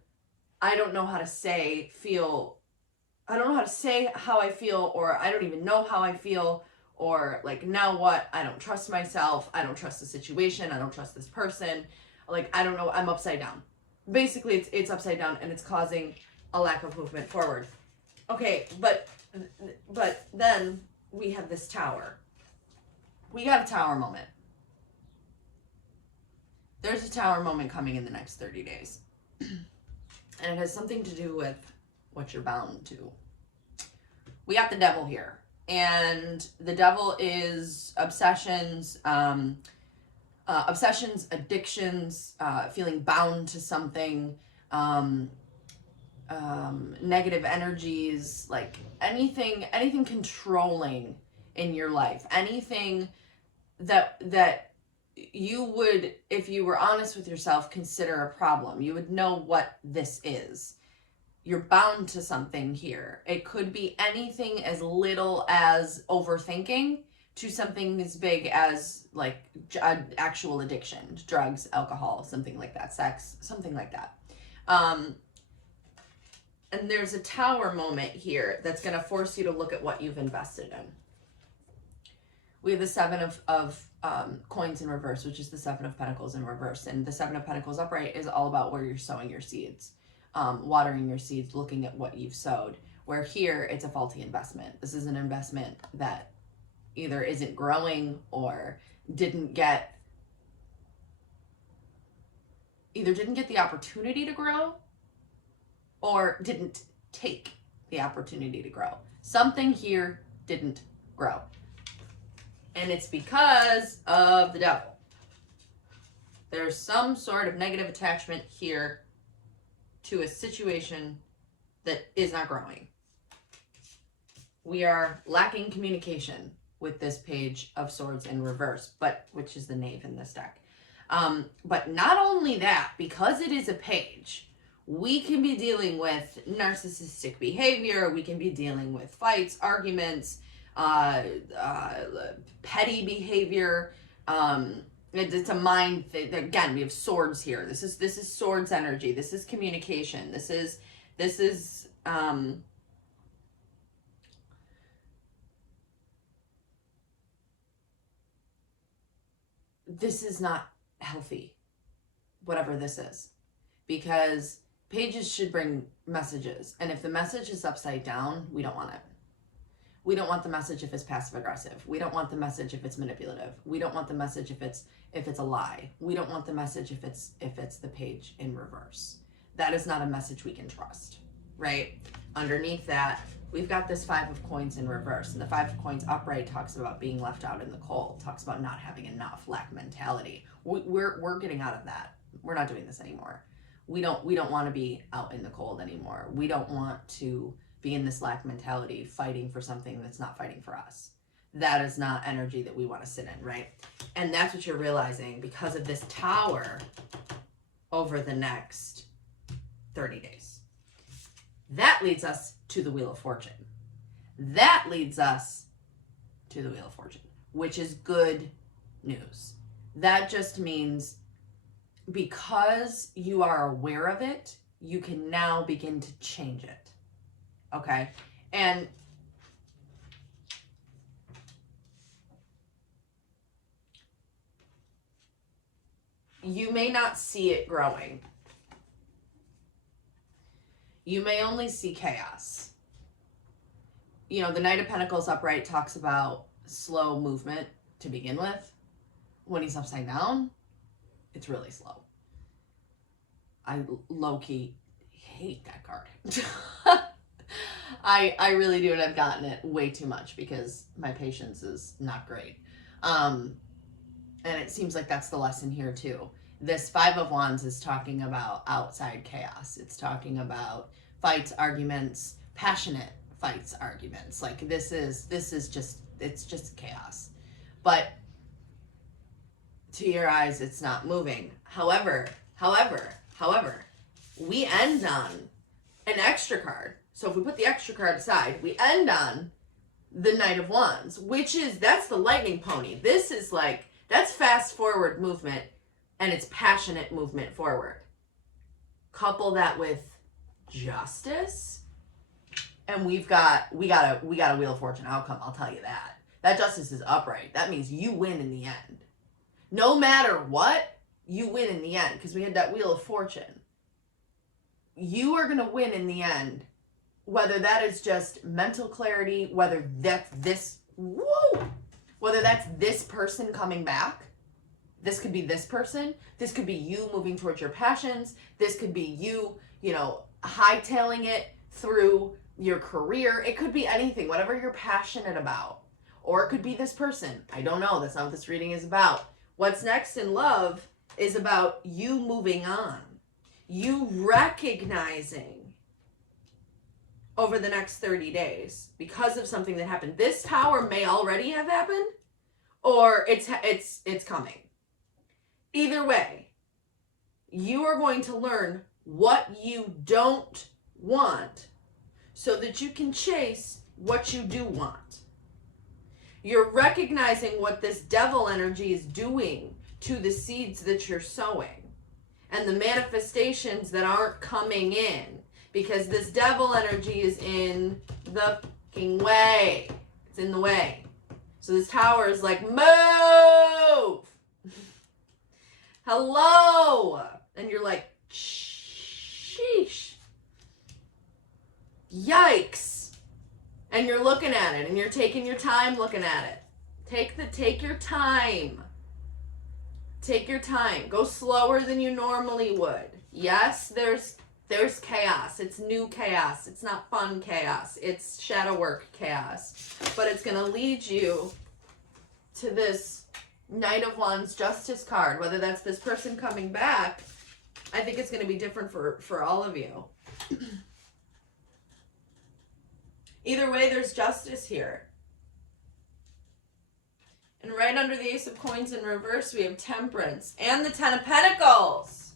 I don't know how to say, I don't know how to say how I feel, or I don't even know how I feel, or like, now what? I don't trust myself. I don't trust the situation. I don't trust this person. Like, I don't know. I'm upside down. Basically, it's upside down, and it's causing a lack of movement forward. Okay, but then we have this Tower. We got a Tower moment. There's a Tower moment coming in the next 30 days. And it has something to do with what you're bound to. We got the Devil here. And the Devil is obsessions, addictions, feeling bound to something, negative energies, like anything controlling in your life, anything that you would, if you were honest with yourself, consider a problem. You would know what this is. You're bound to something here. It could be anything as little as overthinking to something as big as like actual addiction, drugs, alcohol, something like that, sex, something like that. And there's a Tower moment here that's going to force you to look at what you've invested in. We have the Seven of coins in reverse, which is the Seven of Pentacles in reverse. And the Seven of Pentacles upright is all about where you're sowing your seeds, watering your seeds, looking at what you've sowed. Where here, it's a faulty investment. This is an investment that either isn't growing or didn't get the opportunity to grow, or didn't take the opportunity to grow. Something here didn't grow. And it's because of the Devil. There's some sort of negative attachment here to a situation that is not growing. We are lacking communication with this Page of Swords in reverse, which is the Knave in this deck. But not only that, because it is a page, we can be dealing with narcissistic behavior. We can be dealing with fights, arguments, petty behavior. It's a mind thing. Again, we have swords here. This is swords energy. This is communication. This is not healthy, whatever this is, because pages should bring messages. And if the message is upside down, we don't want it. We don't want the message if it's passive aggressive. We don't want the message if it's manipulative. We don't want the message if it's a lie. We don't want the message if it's the Page in reverse. That is not a message we can trust, right? Underneath that, we've got this Five of Coins in reverse. And the Five of Coins upright talks about being left out in the cold, talks about not having enough, lack mentality. We're getting out of that. We're not doing this anymore. We don't want to be out in the cold anymore. We don't want to be in this lack mentality, fighting for something that's not fighting for us. That is not energy that we want to sit in, right? And that's what you're realizing because of this Tower over the next 30 days. That leads us to the Wheel of Fortune. That leads us to the Wheel of Fortune, which is good news. That just means because you are aware of it, you can now begin to change it. Okay? And you may not see it growing. You may only see chaos. You know, the Knight of Pentacles upright talks about slow movement to begin with. When he's upside down, it's really slow. I low-key hate that card. I really do, and I've gotten it way too much because my patience is not great. And it seems like that's the lesson here too. This Five of Wands is talking about outside chaos. It's talking about fights, arguments, passionate fights, arguments. Like this is just, it's just chaos. But To your eyes, it's not moving. However, we end on an extra card. So if we put the extra card aside, we end on the Knight of Wands, that's the lightning pony. This is like, that's fast forward movement, and it's passionate movement forward. Couple that with justice, and we got a Wheel of Fortune outcome, I'll tell you that. That justice is upright. That means you win in the end. No matter what, you win in the end, because we had that Wheel of Fortune. You are going to win in the end, whether that is just mental clarity, whether that's this person coming back. This could be this person. This could be you moving towards your passions. This could be you, hightailing it through your career. It could be anything, whatever you're passionate about. Or it could be this person. I don't know. That's not what this reading is about. What's next in love is about you moving on. You recognizing over the next 30 days because of something that happened. This tower may already have happened, or it's coming. Either way, you are going to learn what you don't want so that you can chase what you do want. You're recognizing what this devil energy is doing to the seeds that you're sowing and the manifestations that aren't coming in, because this devil energy is in the fucking way. It's in the way. So this tower is like, move! Hello! And you're like, sheesh. Yikes. And you're looking at it, and you're taking your time looking at it. Take your time. Take your time. Go slower than you normally would. Yes, there's chaos. It's new chaos. It's not fun chaos. It's shadow work chaos. But it's going to lead you to this Knight of Wands Justice card. Whether that's this person coming back, I think it's going to be different for all of you. Either way, there's justice here. And right under the Ace of Coins in reverse, we have Temperance and the Ten of Pentacles.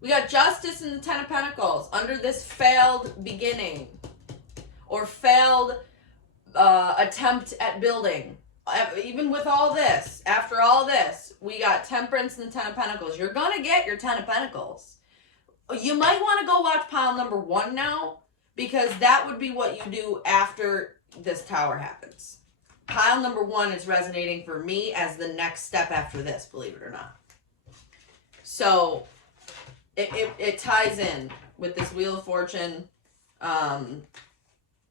We got justice in the Ten of Pentacles under this failed beginning or failed attempt at building. Even with all this, after all this, we got Temperance and the Ten of Pentacles. You're going to get your Ten of Pentacles. You might want to go watch pile number 1 now, because that would be what you do after this tower happens. Pile number 1 is resonating for me as the next step after this, believe it or not. So it ties in with this Wheel of Fortune, the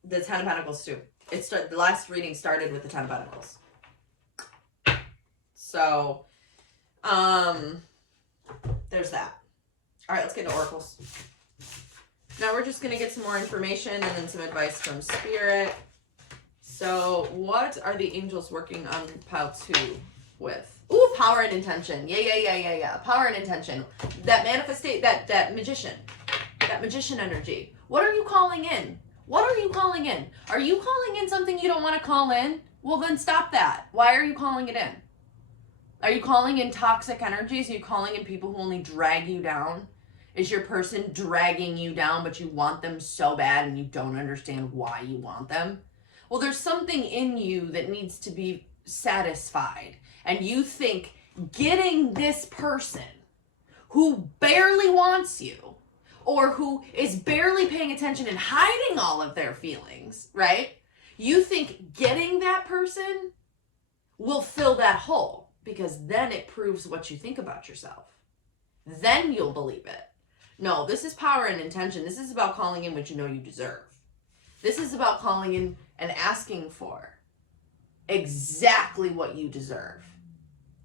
Ten of Pentacles too. The last reading started with the Ten of Pentacles. So, there's that. All right, let's get into oracles. Now we're just going to get some more information and then some advice from Spirit. So what are the angels working on pile 2 with? Ooh, power and intention. Yeah. Power and intention. That manifestate, that magician energy. What are you calling in? What are you calling in? Are you calling in something you don't want to call in? Well, then stop that. Why are you calling it in? Are you calling in toxic energies? Are you calling in people who only drag you down? Is your person dragging you down, but you want them so bad and you don't understand why you want them? Well, there's something in you that needs to be satisfied. And you think getting this person who barely wants you or who is barely paying attention and hiding all of their feelings, right? You think getting that person will fill that hole, because then it proves what you think about yourself. Then you'll believe it. No, this is power and intention. This is about calling in what you know you deserve. This is about calling in and asking for exactly what you deserve.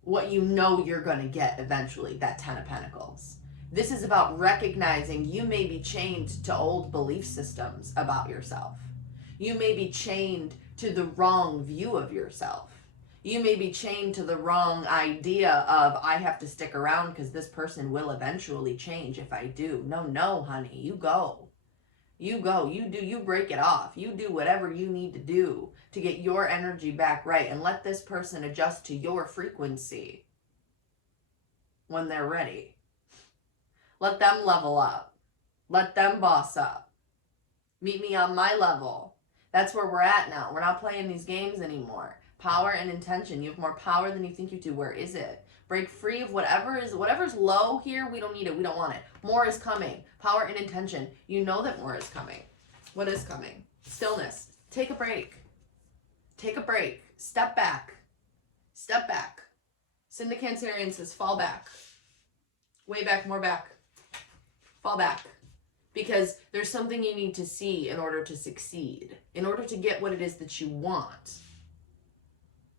What you know you're going to get eventually, that Ten of Pentacles. This is about recognizing you may be chained to old belief systems about yourself. You may be chained to the wrong view of yourself. You may be chained to the wrong idea of, I have to stick around because this person will eventually change if I do. No, honey, you go. You go, you break it off. You do whatever you need to do to get your energy back right, and let this person adjust to your frequency when they're ready. Let them level up. Let them boss up. Meet me on my level. That's where we're at now. We're not playing these games anymore. Power and intention. You have more power than you think you do. Where is it? Break free of whatever's low here. We don't need it. We don't want it. More is coming. Power and intention. You know that more is coming. What is coming? Stillness. Take a break. Take a break. Step back. Step back. Cinda Cancerian says fall back. Way back, more back. Fall back. Because there's something you need to see in order to succeed. In order to get what it is that you want.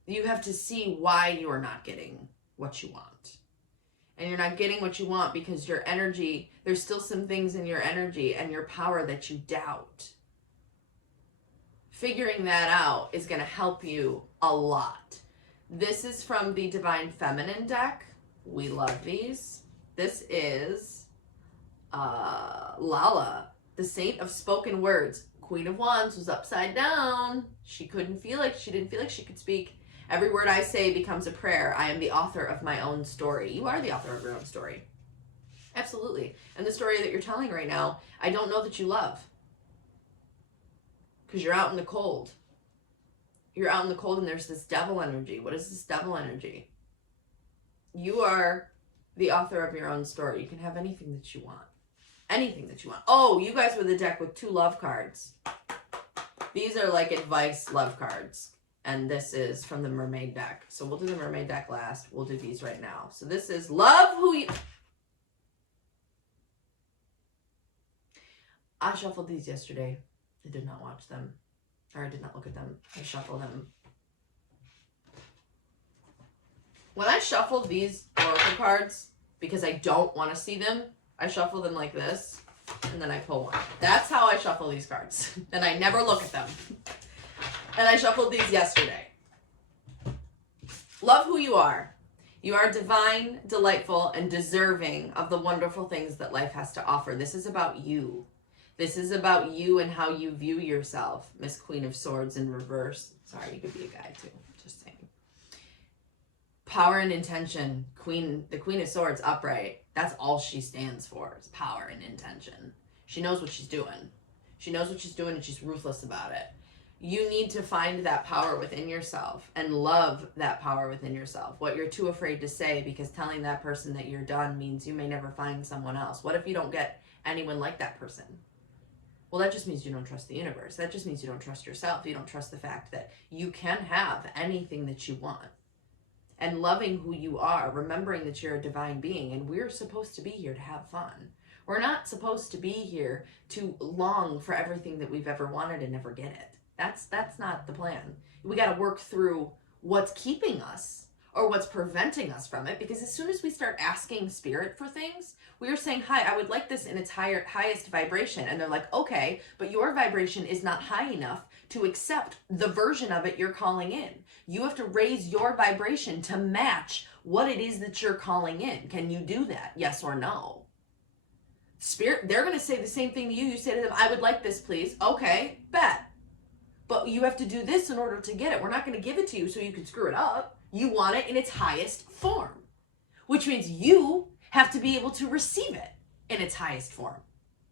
You have to see why you are not getting what you want. And you're not getting what you want because your energy, there's still some things in your energy and your power that you doubt. Figuring that out is going to help you a lot. This is from the Divine Feminine deck. We love these. This is Hellllllo, the Saint of Spoken Words. Queen of Wands was upside down. She didn't feel like she could speak. Every word I say becomes a prayer. I am the author of my own story. You are the author of your own story. Absolutely. And the story that you're telling right now, I don't know that you love. Because you're out in the cold. You're out in the cold and there's this devil energy. What is this devil energy? You are the author of your own story. You can have anything that you want. Anything that you want. Oh, you guys were the deck with 2 love cards. These are like advice love cards. And this is from the Mermaid deck. So we'll do the Mermaid deck last. We'll do these right now. So this is love who you... I shuffled these yesterday. I did not watch them. Or I did not look at them. I shuffled them. When I shuffle these oracle cards, because I don't want to see them, I shuffle them like this. And then I pull one. That's how I shuffle these cards. And I never look at them. And I shuffled these yesterday. Love who you are. You are divine, delightful, and deserving of the wonderful things that life has to offer. This is about you. This is about you and how you view yourself. Miss Queen of Swords in reverse. Sorry, you could be a guy too. Just saying. Power and intention. The Queen of Swords upright. That's all she stands for, is power and intention. She knows what she's doing. She knows what she's doing and she's ruthless about it. You need to find that power within yourself and love that power within yourself. What you're too afraid to say, because telling that person that you're done means you may never find someone else. What if you don't get anyone like that person? Well, that just means you don't trust the universe. That just means you don't trust yourself. You don't trust the fact that you can have anything that you want. And loving who you are, remembering that you're a divine being, and we're supposed to be here to have fun. We're not supposed to be here to long for everything that we've ever wanted and never get it. That's not the plan. We got to work through what's keeping us or what's preventing us from it, because as soon as we start asking spirit for things, we are saying, hi, I would like this in its highest vibration. And they're like, okay, but your vibration is not high enough to accept the version of it you're calling in. You have to raise your vibration to match what it is that you're calling in. Can you do that? Yes or no? Spirit, they're going to say the same thing to you. You say to them, I would like this, please. Okay, bet. But you have to do this in order to get it. We're not going to give it to you so you can screw it up. You want it in its highest form, which means you have to be able to receive it in its highest form,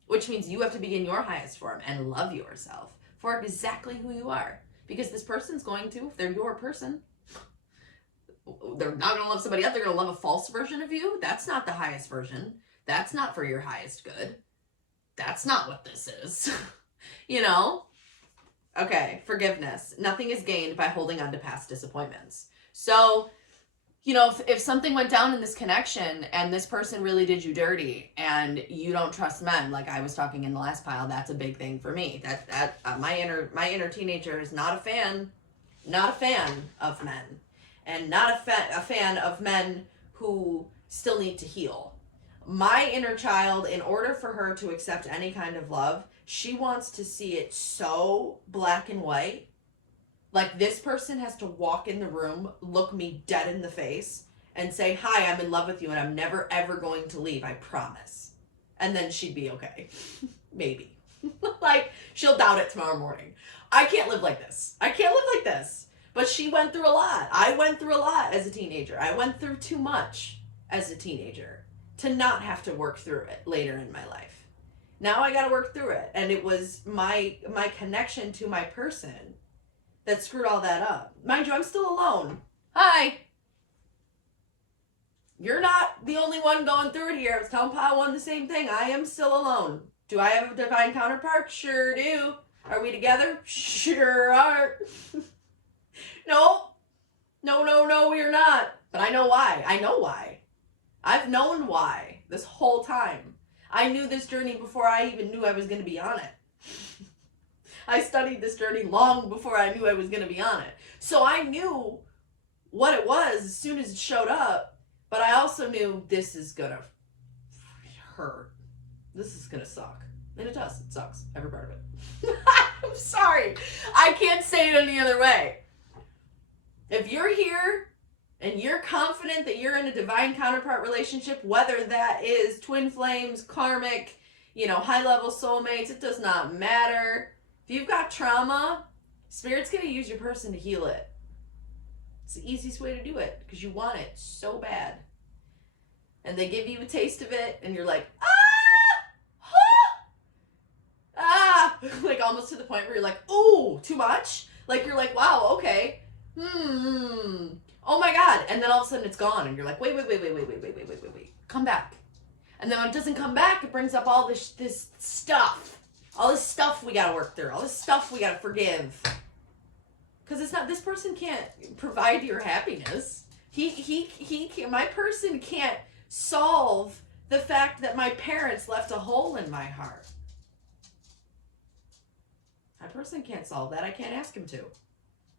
which means you have to be in your highest form and love yourself for exactly who you are. Because this person's going to, if they're your person, they're not going to love somebody else. They're going to love a false version of you. That's not the highest version. That's not for your highest good. That's not what this is. You know? Okay, forgiveness. Nothing is gained by holding on to past disappointments. So, you know, if something went down in this connection and this person really did you dirty and you don't trust men, like I was talking in the last pile, that's a big thing for me. My inner teenager is not a fan of men, and not a fan of men who still need to heal. My inner child, in order for her to accept any kind of love, she wants to see it so black and white. Like, this person has to walk in the room, look me dead in the face, and say, hi, I'm in love with you, and I'm never, ever going to leave, I promise. And then she'd be okay. Maybe. Like, she'll doubt it tomorrow morning. I can't live like this. I can't live like this. But she went through a lot. I went through a lot as a teenager. I went through too much as a teenager to not have to work through it later in my life. Now I got to work through it. And it was my connection to my person that screwed all that up. Mind you, I'm still alone. Hi. You're not the only one going through it here. I was telling Pile 1 the same thing. I am still alone. Do I have a divine counterpart? Sure do. Are we together? Sure are. No, we are not. But I know why. I know why. I've known why this whole time. I knew this journey before I even knew I was going to be on it. I studied this journey long before I knew I was going to be on it. So I knew what it was as soon as it showed up, but I also knew this is going to hurt. This is going to suck. And it does. It sucks. Every part of it. I'm sorry. I can't say it any other way. If you're here and you're confident that you're in a divine counterpart relationship, whether that is twin flames, karmic, high-level soulmates, it does not matter. If you've got trauma, Spirit's going to use your person to heal it. It's the easiest way to do it because you want it so bad. And they give you a taste of it and you're like, like almost to the point where you're like, ooh, too much? Like you're like, wow, okay. Oh my God. And then all of a sudden it's gone and you're like, wait. Come back. And then when it doesn't come back, it brings up all this stuff. All this stuff we gotta work through. All this stuff we gotta forgive. Because it's not, this person can't provide your happiness. My person can't solve the fact that my parents left a hole in my heart. My person can't solve that. I can't ask him to.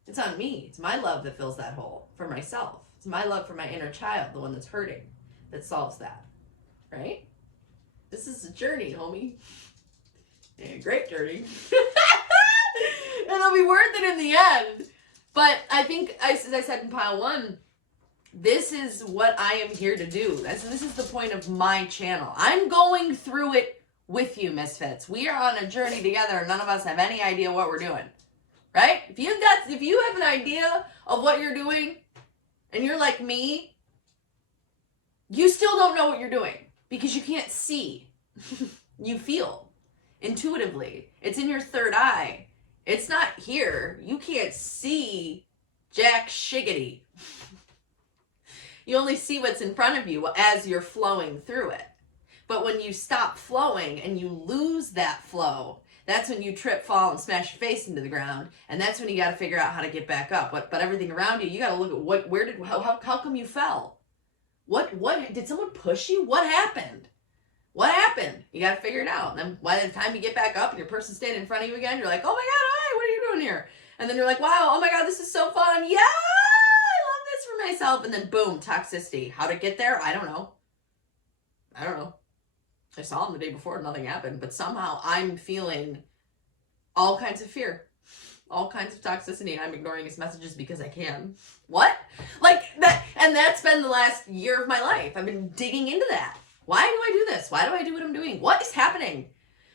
It's on me. It's my love that fills that hole for myself. It's my love for my inner child, the one that's hurting, that solves that. Right? This is a journey, homie. A great journey. It'll be worth it in the end. But I think, as I said in Pile 1, this is what I am here to do. This is the point of my channel. I'm going through it with you, Misfits. We are on a journey together and none of us have any idea what we're doing. Right? If you have an idea of what you're doing and you're like me, you still don't know what you're doing because you can't see. You feel intuitively. It's in your third eye. It's not here. You can't see jack shiggity. You only see what's in front of you as you're flowing through it. But when you stop flowing and you lose that flow, that's when you trip, fall, and smash your face into the ground. And that's when you got to figure out how to get back up. But everything around you, you got to look at how come you fell? What, did someone push you? What happened? What happened? You got to figure it out. And then by the time you get back up and your person's standing in front of you again, you're like, oh my God, hi, what are you doing here? And then you're like, wow, oh my God, this is so fun. Yeah, I love this for myself. And then boom, toxicity. How to get there? I don't know. I saw him the day before, nothing happened. But somehow I'm feeling all kinds of fear. All kinds of toxicity. And I'm ignoring his messages because I can. What? Like that. And that's been the last year of my life. I've been digging into that. Why do I do this? Why do I do what I'm doing? What is happening?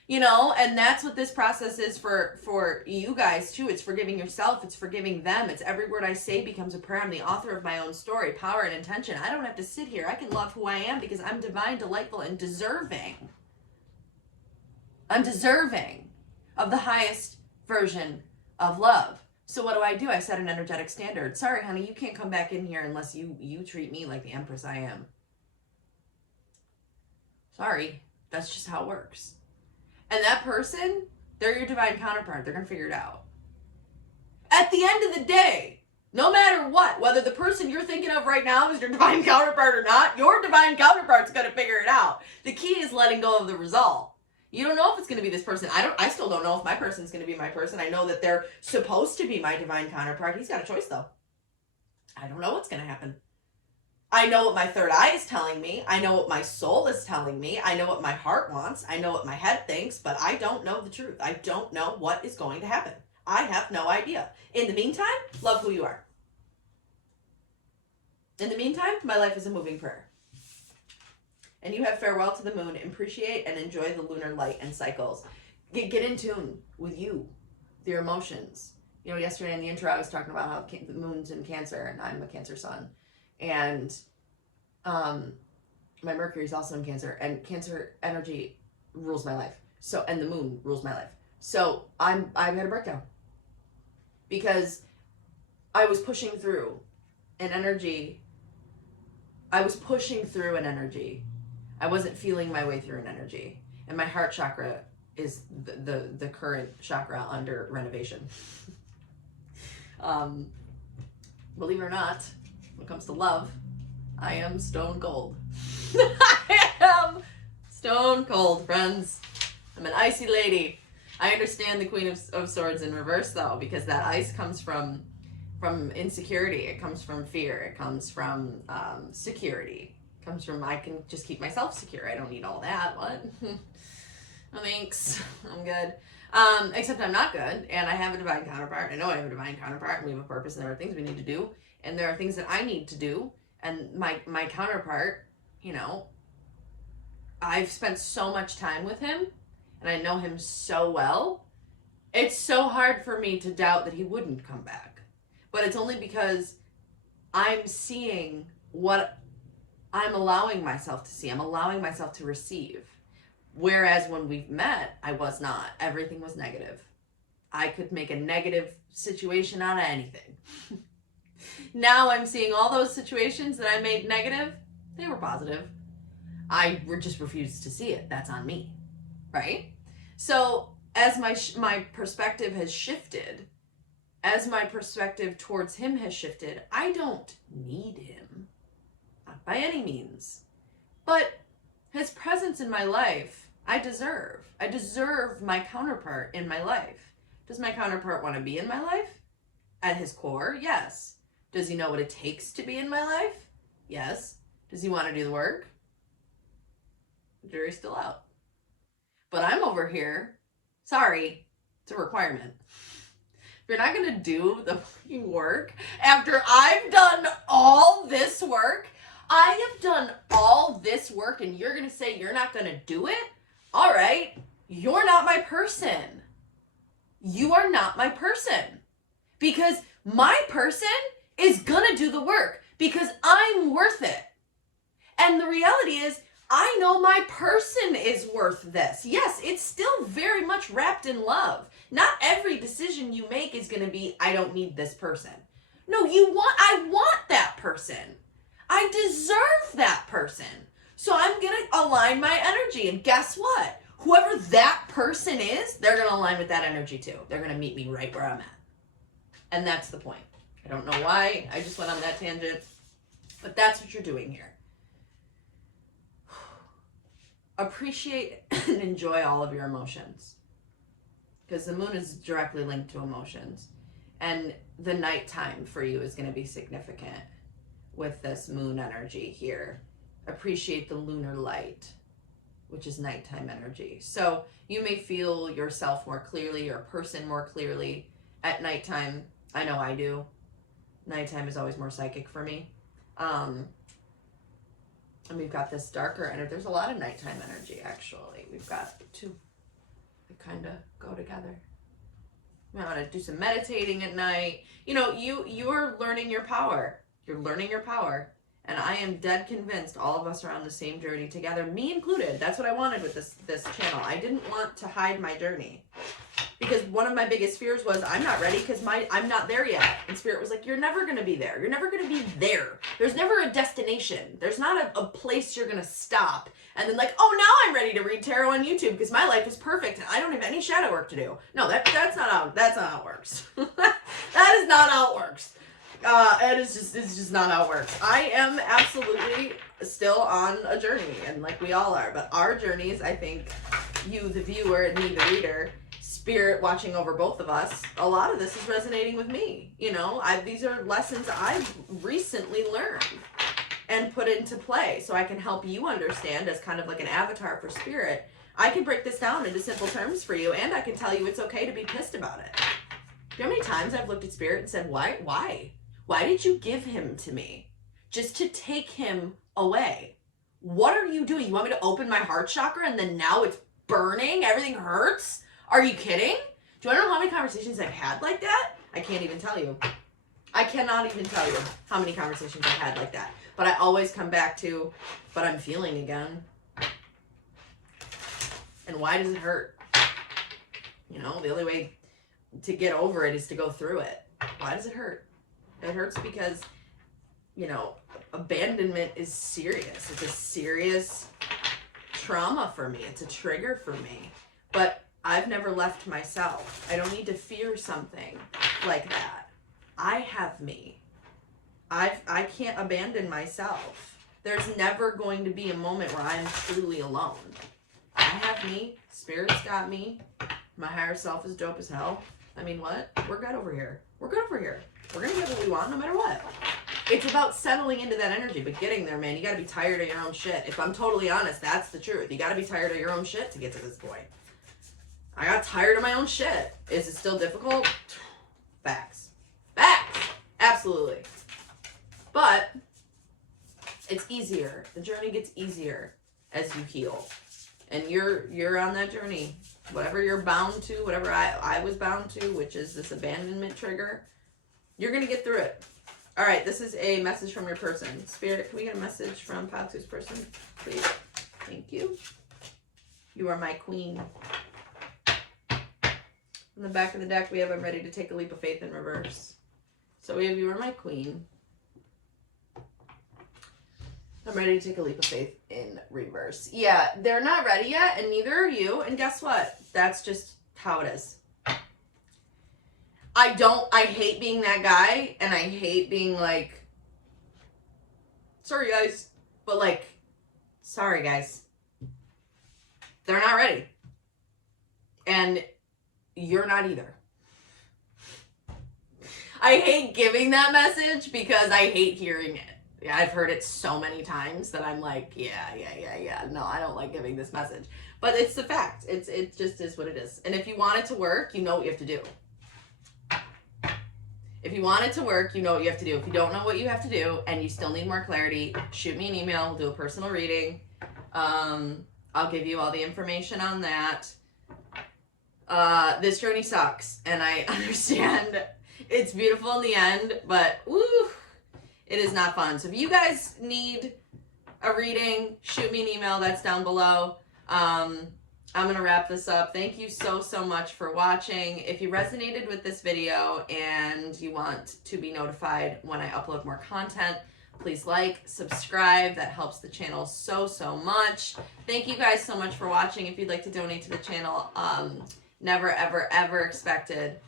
And that's what this process is for you guys too. It's forgiving yourself. It's forgiving them. It's every word I say becomes a prayer. I'm the author of my own story, power and intention. I don't have to sit here. I can love who I am because I'm divine, delightful, and deserving. I'm deserving of the highest version of love. So what do? I set an energetic standard. Sorry, honey, you can't come back in here unless you treat me like the empress I am. Sorry, that's just how it works. And that person, they're your divine counterpart. They're going to figure it out. At the end of the day, no matter what, whether the person you're thinking of right now is your divine counterpart or not, your divine counterpart's going to figure it out. The key is letting go of the result. You don't know if it's going to be this person. I still don't know if my person's going to be my person. I know that they're supposed to be my divine counterpart. He's got a choice though. I don't know what's going to happen. I know what my third eye is telling me. I know what my soul is telling me. I know what my heart wants. I know what my head thinks, but I don't know the truth. I don't know what is going to happen. I have no idea. In the meantime, love who you are. In the meantime, my life is a moving prayer. And you have farewell to the moon. Appreciate and enjoy the lunar light and cycles. get in tune with you, with your emotions. You know, yesterday in the intro, I was talking about how the moon's in Cancer, and I'm a Cancer sun. And my Mercury is also in Cancer, and Cancer energy rules my life. So, and the moon rules my life. So I've had a breakdown because I was pushing through an energy. I wasn't feeling my way through an energy. And my heart chakra is the current chakra under renovation. Believe it or not, when it comes to love, I am stone cold. I am stone cold, friends. I'm an icy lady. I understand the Queen of Swords in reverse, though, because that ice comes from insecurity. It comes from fear. It comes from security. It comes from, I can just keep myself secure. I don't need all that. What? No thanks. I'm good. Except I'm not good, and I have a divine counterpart. I know I have a divine counterpart, and we have a purpose, and there are things we need to do, and there are things that I need to do, and my counterpart, you know, I've spent so much time with him, and I know him so well. It's so hard for me to doubt that he wouldn't come back. But it's only because I'm seeing what I'm allowing myself to see. I'm allowing myself to receive. Whereas when we've met, I was not. Everything was negative. I could make a negative situation out of anything. Now I'm seeing all those situations that I made negative, they were positive. I just refused to see it. That's on me, right? So as my perspective has shifted, as my perspective towards him has shifted, I don't need him, not by any means. But his presence in my life, I deserve. I deserve my counterpart in my life. Does my counterpart want to be in my life? At his core, yes. Does he know what it takes to be in my life? Yes. Does he want to do the work? The jury's still out. But I'm over here. Sorry, it's a requirement. If you're not going to do the fucking work after I've done all this work, I have done all this work, and you're going to say you're not going to do it? All right, you're not my person. You are not my person. Because my person is going to do the work because I'm worth it. And the reality is, I know my person is worth this. Yes, it's still very much wrapped in love. Not every decision you make is going to be, I don't need this person. No, I want that person. I deserve that person. So I'm going to align my energy. And guess what? Whoever that person is, they're going to align with that energy too. They're going to meet me right where I'm at. And that's the point. I don't know why I just went on that tangent, but that's what you're doing here. Appreciate and enjoy all of your emotions, because the moon is directly linked to emotions, and the nighttime for you is going to be significant with this moon energy here. Appreciate the lunar light, which is nighttime energy. So you may feel yourself more clearly, your person more clearly at nighttime. I know I do. Nighttime is always more psychic for me. And we've got this darker energy. There's a lot of nighttime energy, actually. We've got two. They kind of go together. You want to do some meditating at night. You know, you're learning your power. You're learning your power. And I am dead convinced all of us are on the same journey together, me included. That's what I wanted with this channel. I didn't want to hide my journey. Because one of my biggest fears was I'm not ready because I'm not there yet. And Spirit was like, you're never going to be there. You're never going to be there. There's never a destination. There's not a place you're going to stop. And then like, oh, now I'm ready to read tarot on YouTube because my life is perfect and I don't have any shadow work to do. No, that's not how it works. That is not how it works. It's just not how it works. I am absolutely still on a journey, and like we all are. But our journeys, I think, you, the viewer, and me, the reader, Spirit watching over both of us, a lot of this is resonating with me. You know, these are lessons I've recently learned and put into play, so I can help you understand as kind of like an avatar for Spirit. I can break this down into simple terms for you, and I can tell you it's okay to be pissed about it. Do you know how many times I've looked at Spirit and said, why? Why did you give him to me? Just to take him away. What are you doing? You want me to open my heart chakra and then now it's burning? Everything hurts? Are you kidding? Do you want to know how many conversations I've had like that? I can't even tell you. I cannot even tell you how many conversations I've had like that. But I always come back to, but I'm feeling again. And why does it hurt? You know, the only way to get over it is to go through it. Why does it hurt? It hurts because, you know, abandonment is serious. It's a serious trauma for me. It's a trigger for me. But I've never left myself. I don't need to fear something like that. I have me. I can't abandon myself. There's never going to be a moment where I'm truly alone. I have me. Spirit's got me. My higher self is dope as hell. I mean, what? We're good over here. We're good over here. We're going to get what we want no matter what. It's about settling into that energy, but getting there, man. You got to be tired of your own shit. If I'm totally honest, that's the truth. You got to be tired of your own shit to get to this point. I got tired of my own shit. Is it still difficult? Facts. Facts. Absolutely. But it's easier. The journey gets easier as you heal. And you're on that journey. Whatever you're bound to, whatever I was bound to, which is this abandonment trigger, you're going to get through it. All right, this is a message from your person. Spirit, can we get a message from Patu's person, please? Thank you. You are my queen. On the back of the deck, we have I'm ready to take a leap of faith in reverse. So we have you are my queen. I'm ready to take a leap of faith in reverse. Yeah, they're not ready yet, and neither are you. And guess what? That's just how it is. I hate being that guy, and I hate being like, sorry guys, but like, sorry guys. They're not ready. And you're not either. I hate giving that message because I hate hearing it. Yeah, I've heard it so many times that I'm like, yeah. No, I don't like giving this message. But it's the fact. It just is what it is. And if you want it to work, you know what you have to do. If you want it to work, you know what you have to do. If you don't know what you have to do and you still need more clarity, shoot me an email. We'll do a personal reading. I'll give you all the information on that. This journey sucks. And I understand it's beautiful in the end, but woo, it is not fun. So if you guys need a reading, shoot me an email. That's down below. I'm going to wrap this up. Thank you so much for watching. If you resonated with this video and you want to be notified when I upload more content, please like, subscribe. That helps the channel so much. Thank you guys so much for watching. If you'd like to donate to the channel, never, ever expected.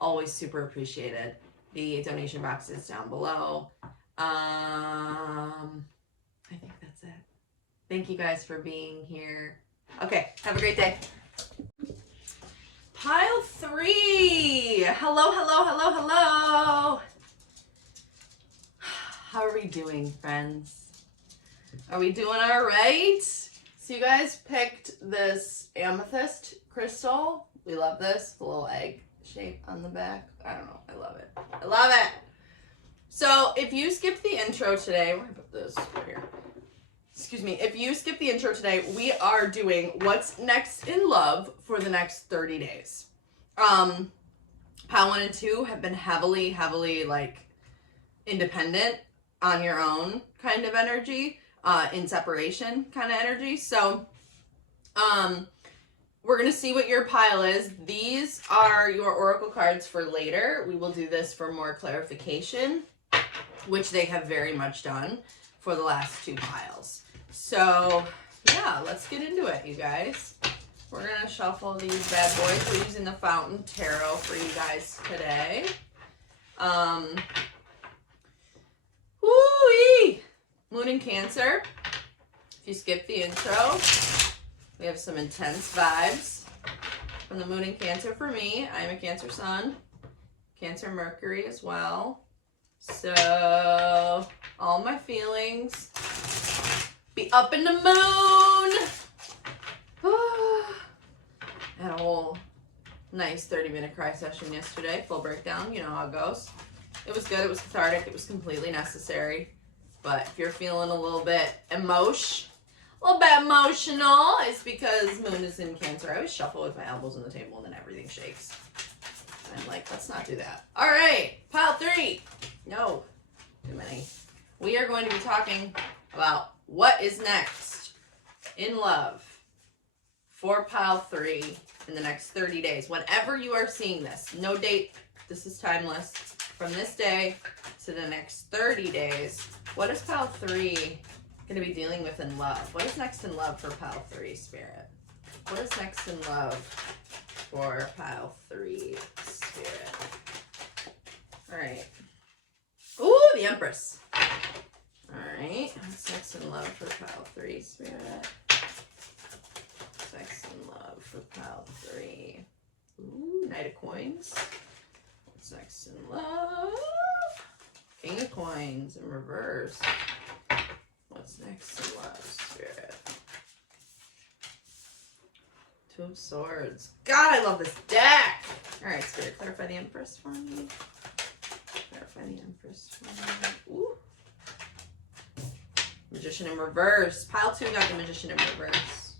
Always super appreciated. The donation box is down below. I think that's it. Thank you guys for being here. Okay, have a great day. Pile 3. Hello. How are we doing, friends? Are we doing all right? So you guys picked this amethyst crystal. We love this. The little egg shape on the back. I don't know. I love it. I love it. So if you skip the intro today, we're going to put this right here. Excuse me. If you skip the intro today, we are doing what's next in love for the next 30 days. Pile 1 and 2 have been heavily like independent on your own kind of energy, in separation kind of energy. So, we're going to see what your pile is. These are your oracle cards for later. We will do this for more clarification, which they have very much done for the last 2 piles. So, yeah, let's get into it, you guys. We're going to shuffle these bad boys. We're using the Fountain Tarot for you guys today. Woo-wee! Moon in Cancer. If you skip the intro, we have some intense vibes from the Moon in Cancer for me. I'm a Cancer Sun. Cancer Mercury as well. So, all my feelings. Be up in the moon. Had a whole nice 30-minute cry session yesterday. Full breakdown. You know how it goes. It was good. It was cathartic. It was completely necessary. But if you're feeling a little bit a little bit emotional is because Moon is in Cancer. I always shuffle with my elbows on the table and then everything shakes. I'm like, let's not do that. All right, pile 3. No, too many. We are going to be talking about what is next in love for pile 3 in the next 30 days. Whenever you are seeing this, no date, this is timeless. From this day to the next 30 days, what is pile 3 going to be dealing with in love? What is next in love for pile 3, Spirit? What is next in love for pile 3, Spirit? All right. Ooh, the Empress. All right. What's next in love for pile 3, Spirit? What's next in love for pile 3? Ooh, Knight of Coins. What's next in love? King of Coins in reverse. What's next in love, Spirit? 2 of Swords. God, I love this deck. All right, Spirit, clarify the Empress for me. Clarify the Empress for me. Ooh. Magician in reverse. Pile 2 got the Magician in reverse.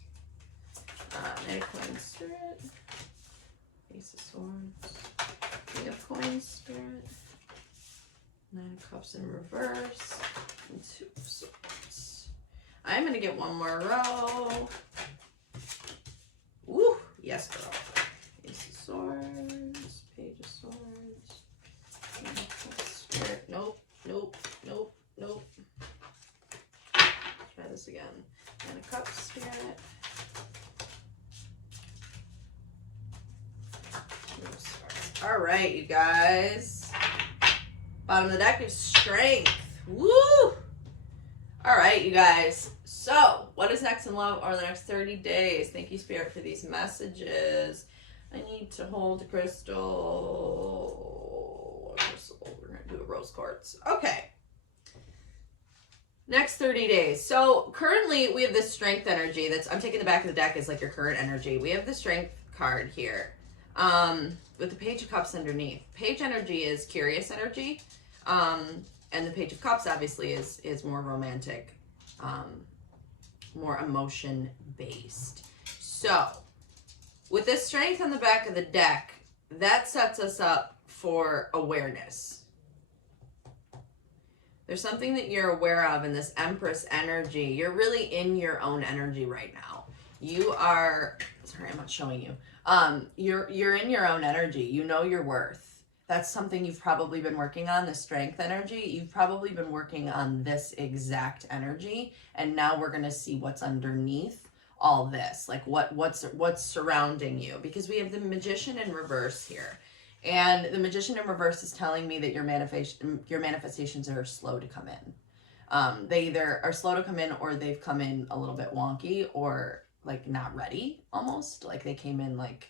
Knight of Coins, Spirit. Ace of Swords. King of Coins, Spirit. 9 of Cups in reverse. And 2 of Swords. I'm going to get one more row. Woo! Yes, girl. Ace of Swords. Page of Swords. King of Cups, Spirit. Nope. Nope. Nope. Nope. Try this again. 9 of Cups, Spirit. All right, you guys. Bottom of the deck is Strength. Woo! All right, you guys. So, what is next in love over the next 30 days? Thank you, Spirit, for these messages. I need to hold a crystal. We're going to do a rose quartz. Okay. Next 30 days. So, currently, we have this Strength energy. I'm taking the back of the deck as like your current energy. We have the Strength card here. With the Page of Cups underneath. Page energy is curious energy. And the Page of Cups obviously is more romantic, more emotion based. So with this Strength on the back of the deck, that sets us up for awareness. There's something that you're aware of in this Empress energy. You're really in your own energy right now. You are, sorry, I'm not showing you. You're in your own energy. You know your worth. That's something you've probably been working on, the Strength energy. You've probably been working on this exact energy, and now we're going to see what's underneath all this, like what's surrounding you, because we have the Magician in reverse here. And the Magician in reverse is telling me that your manifestations are slow to come in. They either are slow to come in, or they've come in a little bit wonky, or like not ready, almost like they came in like,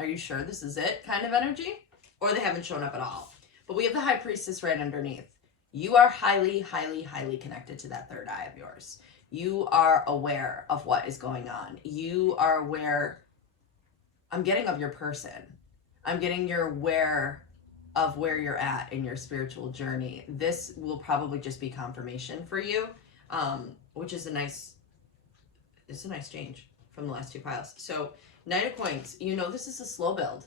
are you sure this is it kind of energy, or they haven't shown up at all. But we have the High Priestess right underneath. You are highly, highly, highly connected to that third eye of yours. You are aware of what is going on. You are aware, I'm getting, of your person. I'm getting you're aware of where you're at in your spiritual journey. This will probably just be confirmation for you, which is it's a nice change from the last 2 piles. So Knight of Coins, you know this is a slow build.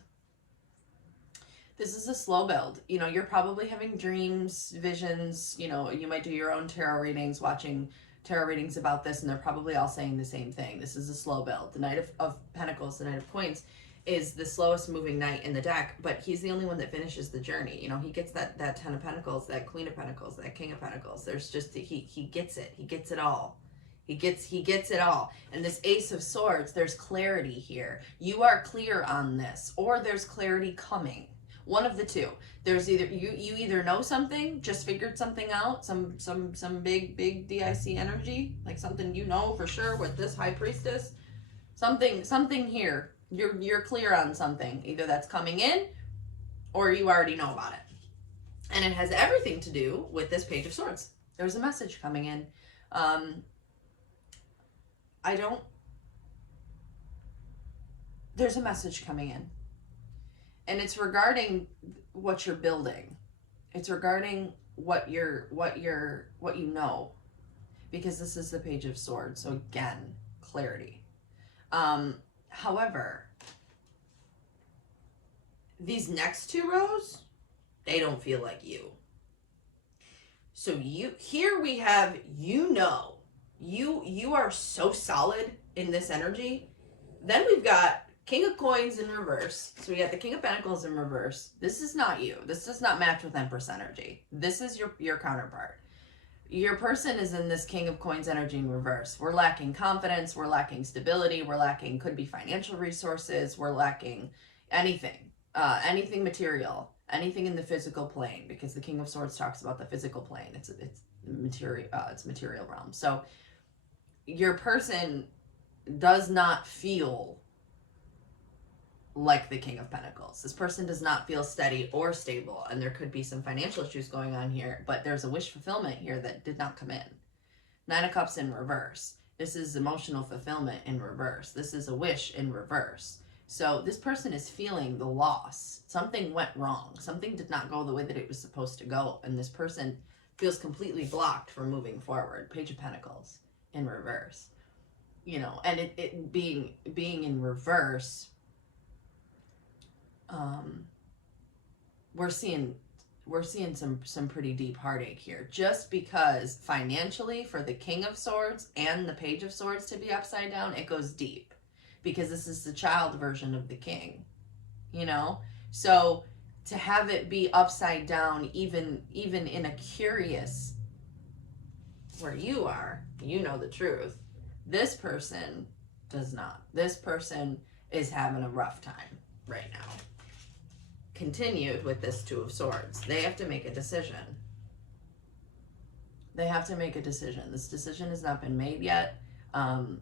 This is a slow build. You know, you're probably having dreams, visions. You know, you might do your own tarot readings, watching tarot readings about this, and they're probably all saying the same thing. This is a slow build. The Knight of Pentacles, the Knight of Coins, is the slowest moving knight in the deck, but he's the only one that finishes the journey. You know, he gets that 10 of Pentacles, that Queen of Pentacles, that King of Pentacles. There's just, he gets it. He gets it all. He gets it all. And this Ace of Swords, there's clarity here. You are clear on this, or there's clarity coming. One of the two. There's either you either know something, just figured something out, some big DIC energy, like something you know for sure with this High Priestess. Something here. You're clear on something. Either that's coming in, or you already know about it. And it has everything to do with this Page of Swords. There's a message coming in. There's a message coming in. And it's regarding what you're building. It's regarding what you know. because this is the Page of Swords. So again, clarity. However, these next two rows, they don't feel like you. So here we have, you are so solid in this energy. Then we've got King of Coins in reverse. So we got the King of Pentacles in reverse. This is not you. This does not match with Empress energy. This is your counterpart. Your person is in this King of Coins energy in reverse. We're lacking confidence. We're lacking stability. We're lacking, could be financial resources. We're lacking anything, anything material, anything in the physical plane, because the King of Swords talks about the physical plane. It's material realm. So your person does not feel like the King of Pentacles. This person does not feel steady or stable, and there could be some financial issues going on here, but there's a wish fulfillment here that did not come in. Nine of Cups in reverse. This is emotional fulfillment in reverse. This is a wish in reverse. So this person is feeling the loss. Something went wrong. Something did not go the way that it was supposed to go, and this person feels completely blocked from moving forward. Page of Pentacles in reverse. You know, and it being in reverse, we're seeing some pretty deep heartache here, just because financially for the King of Swords and the Page of Swords to be upside down, it goes deep, because this is the child version of the king, you know. So to have it be upside down, even in a curious, where you are, you know the truth. This person does not. This person is having a rough time right now. Continued with this Two of Swords. They have to make a decision. They have to make a decision. This decision has not been made yet,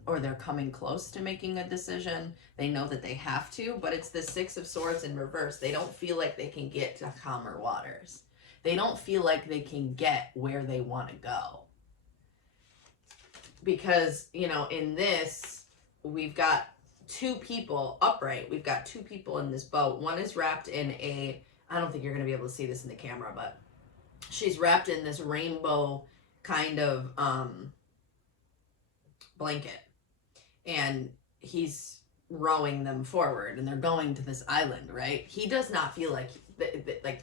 or they're coming close to making a decision. They know that they have to, but it's the Six of Swords in reverse. They don't feel like they can get to calmer waters. They don't feel like they can get where they want to go. Because, you know, in this, we've got two people upright. We've got two people in this boat. One is wrapped in a, I don't think you're going to be able to see this in the camera, but she's wrapped in this rainbow kind of blanket. And he's rowing them forward, and they're going to this island, right? He does not feel like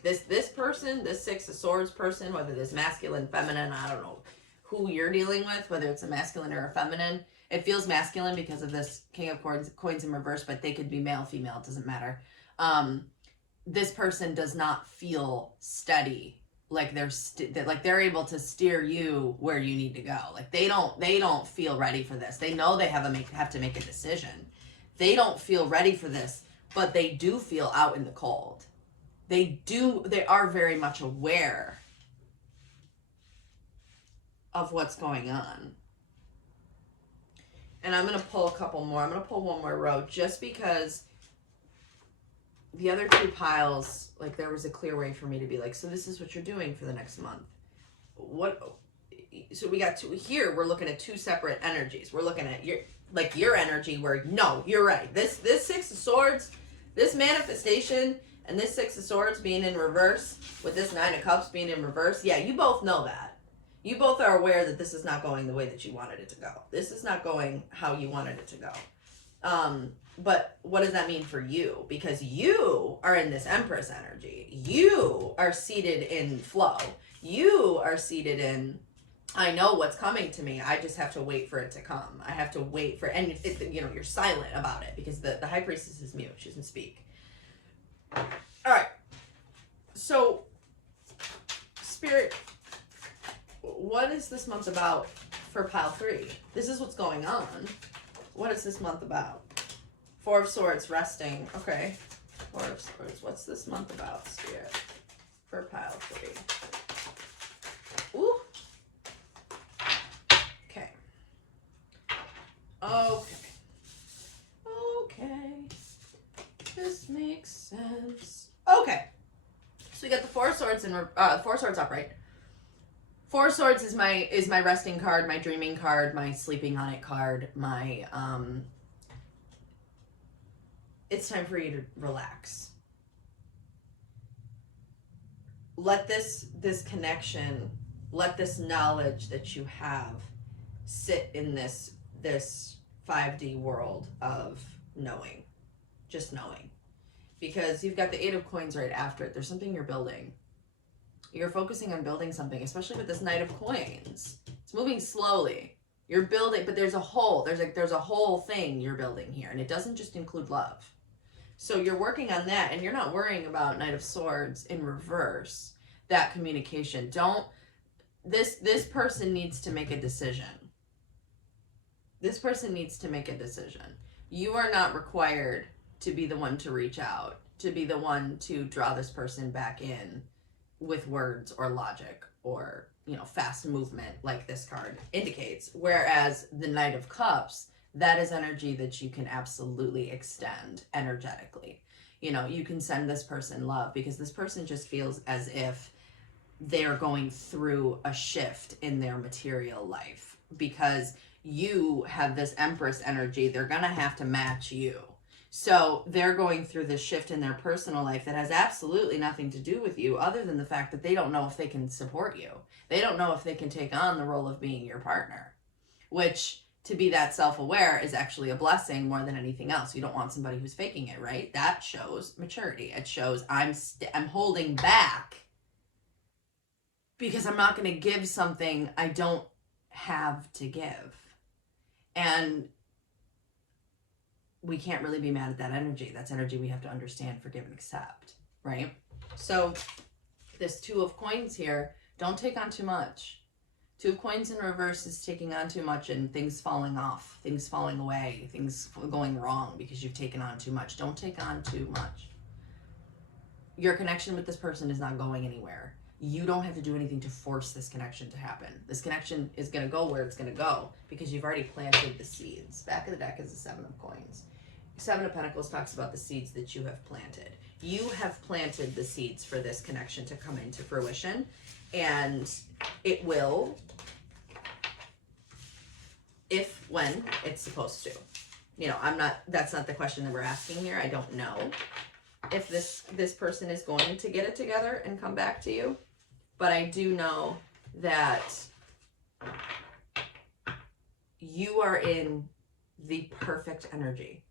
this person, this Six of Swords person, whether this masculine, feminine, I don't know who you're dealing with, whether it's a masculine or a feminine. It feels masculine because of this King of Coins in reverse, but they could be male, female, it doesn't matter. This person does not feel steady, like they're able to steer you where you need to go. Like they don't feel ready for this. They know they have to make a decision. They don't feel ready for this, but they do feel out in the cold. They are very much aware of what's going on. And I'm going to pull a couple more. I'm going to pull one more row, just because the other two piles, like, there was a clear way for me to be like, so this is what you're doing for the next month. So we got two here. We're looking at two separate energies. We're looking at your energy where, no, you're right. This Six of Swords, this manifestation, and this Six of Swords being in reverse with this Nine of Cups being in reverse. Yeah, you both know that. You both are aware that this is not going the way that you wanted it to go. This is not going how you wanted it to go. But what does that mean for you? Because you are in this Empress energy. You are seated in flow. You are seated in, I know what's coming to me. I just have to wait for it to come. I have to wait for, and you know, you're silent about it because the High Priestess is mute. She doesn't speak. All right. So, Spirit, what is this month about for pile 3? This is what's going on. What is this month about? Four of Swords, resting. Okay. Four of Swords. What's this month about, Spirit? For pile 3. Ooh. Okay. Okay. This makes sense. Okay. So we got the Four of Swords and Four of Swords upright. Four of Swords is my resting card, my dreaming card, my sleeping on it card, my it's time for you to relax. Let this connection, let this knowledge that you have sit in this 5D world of knowing, just knowing. Because you've got the Eight of Coins right after it. There's something you're building. You're focusing on building something, especially with this Knight of Coins. It's moving slowly. You're building, but there's a whole thing you're building here, and it doesn't just include love. So you're working on that, and you're not worrying about Knight of Swords in reverse. That communication. This person needs to make a decision. This person needs to make a decision. You are not required to be the one to reach out, to be the one to draw this person back in with words or logic or, fast movement like this card indicates. Whereas the Knight of Cups, that is energy that you can absolutely extend energetically. You can send this person love because this person just feels as if they're going through a shift in their material life because you have this Empress energy. They're going to have to match you. So they're going through this shift in their personal life that has absolutely nothing to do with you other than the fact that they don't know if they can support you. They don't know if they can take on the role of being your partner, which to be that self-aware is actually a blessing more than anything else. You don't want somebody who's faking it, right? That shows maturity. It shows I'm holding back because I'm not going to give something I don't have to give. And we can't really be mad at that energy. That's energy we have to understand, forgive, and accept, right? So this Two of Coins here, don't take on too much. Two of Coins in reverse is taking on too much and things falling off, things falling away, things going wrong because you've taken on too much. Don't take on too much. Your connection with this person is not going anywhere. You don't have to do anything to force this connection to happen. This connection is going to go where it's going to go because you've already planted the seeds. Back of the deck is the Seven of Coins. Seven of Pentacles talks about the seeds that you have planted. You have planted the seeds for this connection to come into fruition, and it will, when it's supposed to. That's not the question that we're asking here. I don't know if this person is going to get it together and come back to you. But I do know that you are in the perfect energy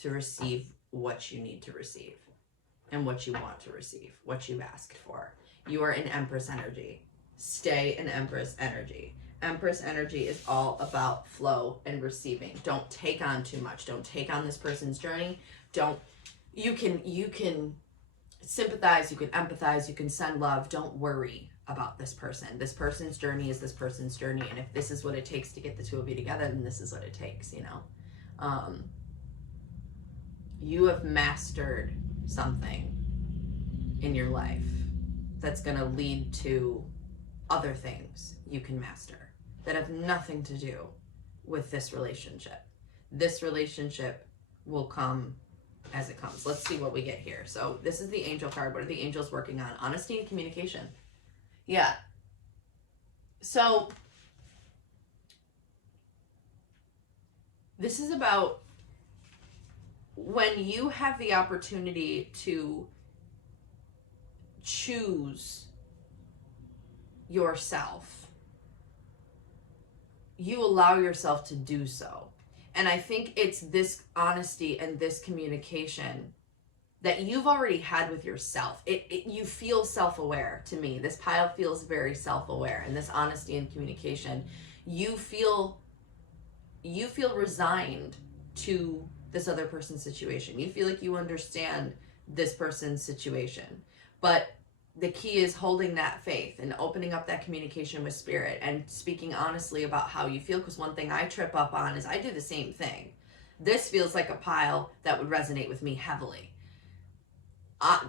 to receive what you need to receive and what you want to receive, what you've asked for. You are in Empress energy. Stay in Empress energy. Empress energy is all about flow and receiving. Don't take on too much. Don't take on this person's journey. You can sympathize, you can empathize, you can send love. Don't worry about this person. This person's journey is this person's journey, and if this is what it takes to get the two of you together, then this is what it takes, You have mastered something in your life that's going to lead to other things you can master that have nothing to do with this relationship. This relationship will come as it comes. Let's see what we get here. So this is the angel card. What are the angels working on? Honesty and communication. Yeah. So this is about when you have the opportunity to choose yourself, you allow yourself to do so. And I think it's this honesty and this communication that you've already had with yourself. You feel self-aware to me. This pile feels very self-aware, and this honesty and communication, you feel resigned to this other person's situation. You feel like you understand this person's situation. But the key is holding that faith and opening up that communication with spirit and speaking honestly about how you feel. Because one thing I trip up on is I do the same thing. This feels like a pile that would resonate with me heavily.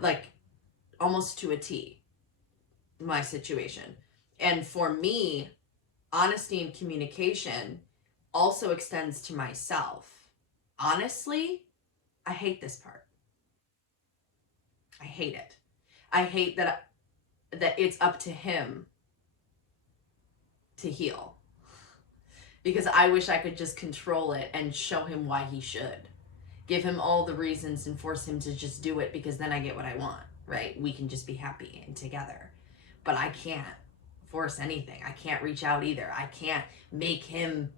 Like almost to a T, my situation. And for me, honesty and communication also extends to myself. Honestly, I hate this part. I hate it. I hate that it's up to him to heal. Because I wish I could just control it and show him why he should. Give him all the reasons and force him to just do it because then I get what I want, right? We can just be happy and together. But I can't force anything. I can't reach out either. I can't make him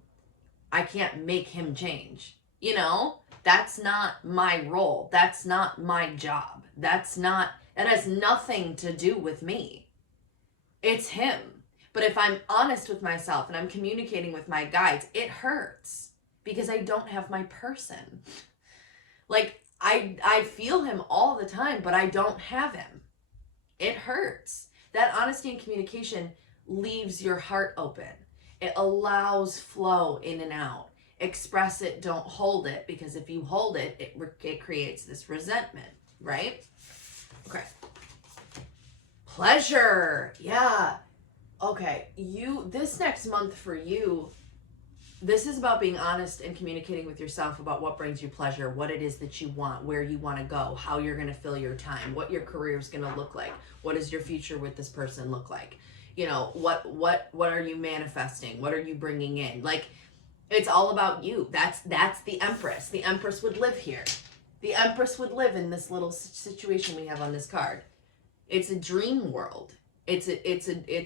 change. You know, that's not my role. That's not my job. That has nothing to do with me. It's him. But if I'm honest with myself and I'm communicating with my guides, it hurts because I don't have my person. Like, I feel him all the time, but I don't have him. It hurts. That honesty and communication leaves your heart open. It allows flow in and out. Express it, don't hold it, because if you hold it, it creates this resentment, right? Okay. Pleasure. Yeah. Okay. This next month for you, this is about being honest and communicating with yourself about what brings you pleasure, what it is that you want, where you want to go, how you're going to fill your time, what your career is going to look like, what does your future with this person look like? You know, what are you manifesting? What are you bringing in? Like, it's all about you. That's the Empress. The Empress would live here. The Empress would live in this little situation we have on this card. It's a dream world. It's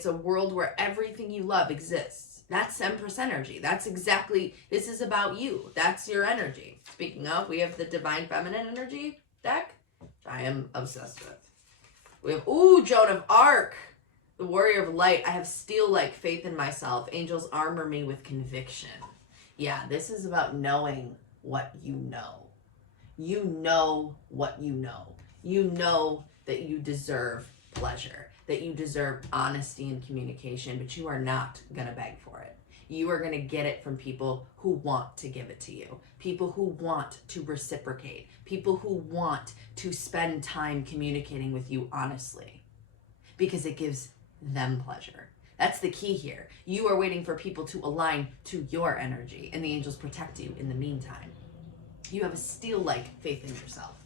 a world where everything you love exists. That's Empress energy. This is about you. That's your energy. Speaking of, we have the Divine Feminine Energy deck, which I am obsessed with. We have, Joan of Arc, the Warrior of Light. I have steel-like faith in myself. Angels armor me with conviction. Yeah, this is about knowing what you know. You know what you know. You know that you deserve pleasure, that you deserve honesty and communication, but you are not going to beg for it. You are going to get it from people who want to give it to you, people who want to reciprocate, people who want to spend time communicating with you honestly, because it gives them pleasure. That's the key here. You are waiting for people to align to your energy, and the angels protect you in the meantime. You have a steel-like faith in yourself.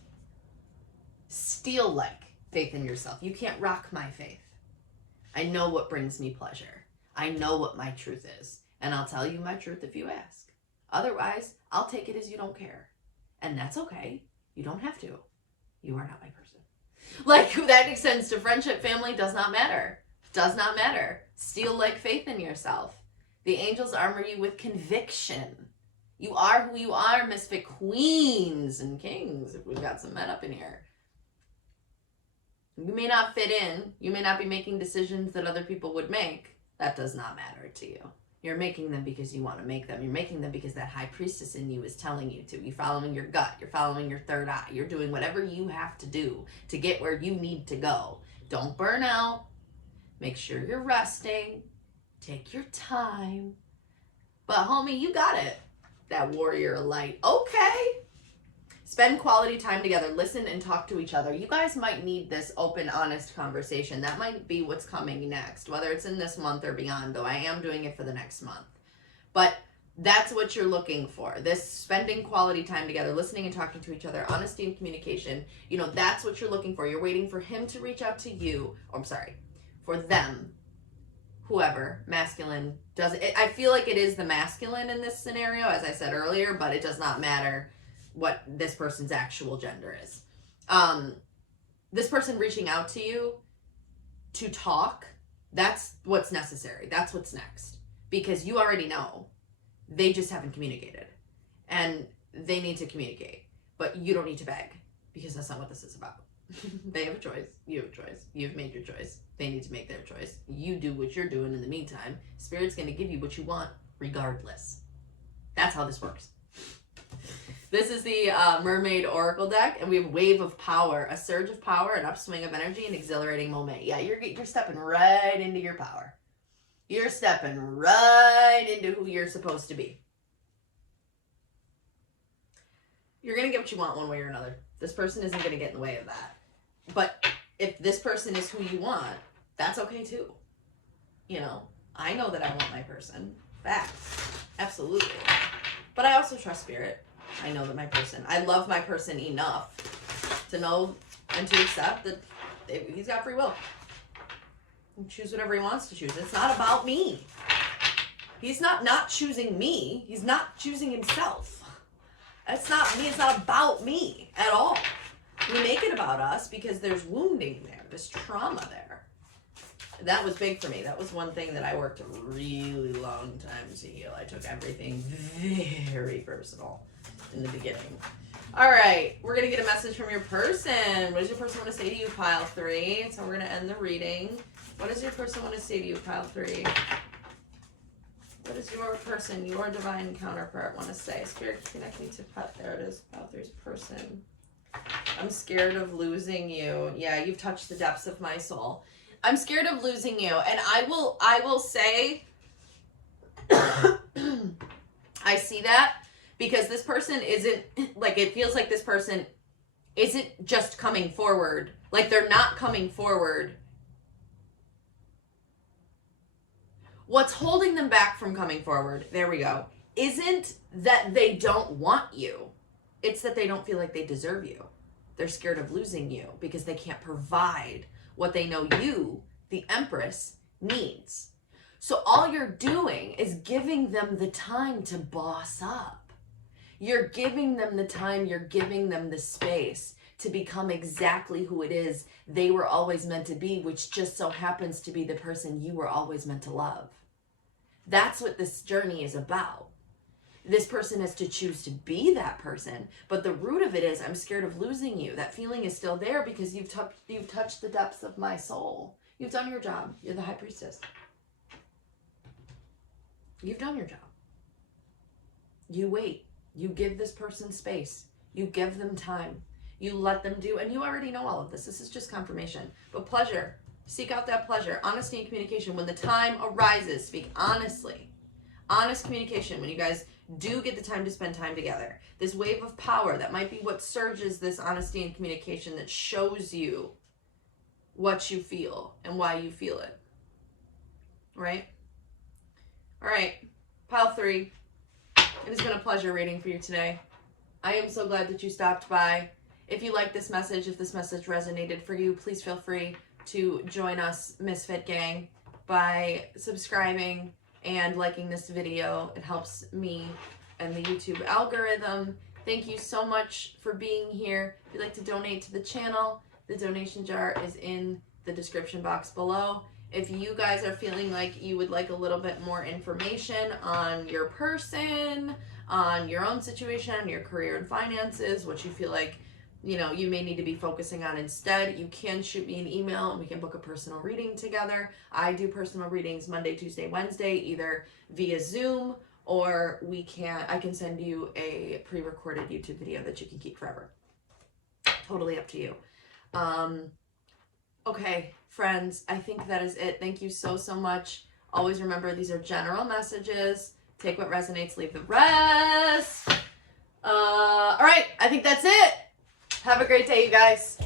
Steel-like faith in yourself. You can't rock my faith. I know what brings me pleasure. I know what my truth is. And I'll tell you my truth if you ask. Otherwise, I'll take it as you don't care. And that's okay. You don't have to. You are not my person. Like, that extends to friendship, family, does not matter. Does not matter. Steel-like faith in yourself. The angels armor you with conviction. You are who you are, Misfit queens and kings, if we've got some men up in here. You may not fit in. You may not be making decisions that other people would make. That does not matter to you. You're making them because you want to make them. You're making them because that high priestess in you is telling you to. You're following your gut. You're following your third eye. You're doing whatever you have to do to get where you need to go. Don't burn out. Make sure you're resting. Take your time. But homie, you got it. That warrior of light. Okay. Spend quality time together. Listen and talk to each other. You guys might need this open, honest conversation. That might be what's coming next, whether it's in this month or beyond, though I am doing it for the next month. But that's what you're looking for. This spending quality time together, listening and talking to each other, honesty and communication. You know, that's what you're looking for. You're waiting for him to reach out to you. Or, I'm sorry, for them. Whoever, masculine, does it. I feel like it is the masculine in this scenario, as I said earlier, but it does not matter what this person's actual gender is. This person reaching out to you to talk, that's what's necessary. That's what's next. Because you already know. They just haven't communicated. And they need to communicate. But you don't need to beg. Because that's not what this is about. They have a choice. You have a choice. You've made your choice. They need to make their choice. You do what you're doing in the meantime. Spirit's going to give you what you want regardless. That's how this works. This is the Mermaid Oracle deck, and we have Wave of Power, a surge of power, an upswing of energy, an exhilarating moment. Yeah, you're stepping right into your power. You're stepping right into who you're supposed to be. You're going to get what you want one way or another. This person isn't going to get in the way of that. But if this person is who you want, that's okay too. You know, I know that I want my person. Facts. Absolutely. But I also trust Spirit. I know that my person, I love my person enough to know and to accept that he's got free will. He choose whatever he wants to choose. It's not about me. He's not choosing me. He's not choosing himself. It's not me. It's not about me at all. We make it about us because there's wounding there. There's trauma there. That was big for me. That was one thing that I worked a really long time to heal. I took everything very personal in the beginning. All right, we're going to get a message from your person. What does your person want to say to you, pile 3? So we're going to end the reading. What does your person want to say to you, pile 3? What does your person, your divine counterpart, want to say? Spirit, connect me to there it is, pile 3's person. I'm scared of losing you. Yeah, you've touched the depths of my soul. I'm scared of losing you. And I will say, I see that because this person isn't, like, it feels like this person isn't just coming forward. Like, they're not coming forward. What's holding them back from coming forward, there we go, isn't that they don't want you. It's that they don't feel like they deserve you. They're scared of losing you because they can't provide what they know you, the Empress, needs. So all you're doing is giving them the time to boss up. You're giving them the time, you're giving them the space to become exactly who it is they were always meant to be, which just so happens to be the person you were always meant to love. That's what this journey is about. This person is to choose to be that person, but the root of it is, I'm scared of losing you. That feeling is still there because you've touched the depths of my soul. You've done your job. You're the high priestess. You've done your job. You wait. You give this person space. You give them time. You let them do, and you already know all of this. This is just confirmation. But pleasure. Seek out that pleasure. Honesty and communication. When the time arises, speak honestly. Honest communication. When you guys do get the time to spend time together. This wave of power, that might be what surges this honesty and communication that shows you what you feel and why you feel it. Right? All right. Pile 3. It has been a pleasure reading for you today. I am so glad that you stopped by. If you like this message, if this message resonated for you, please feel free to join us, Misfit Gang, by subscribing and liking this video. It helps me and the YouTube algorithm. Thank you so much for being here. If you'd like to donate to the channel, the donation jar is in the description box below. If you guys are feeling like you would like a little bit more information on your person, on your own situation, on your career and finances, what you feel like, you know, you may need to be focusing on instead, you can shoot me an email and we can book a personal reading together. I do personal readings Monday, Tuesday, Wednesday, either via Zoom or I can send you a pre-recorded YouTube video that you can keep forever. Totally up to you. Okay, friends, I think that is it. Thank you so, so much. Always remember, these are general messages. Take what resonates, leave the rest. All right, I think that's it. Have a great day, you guys.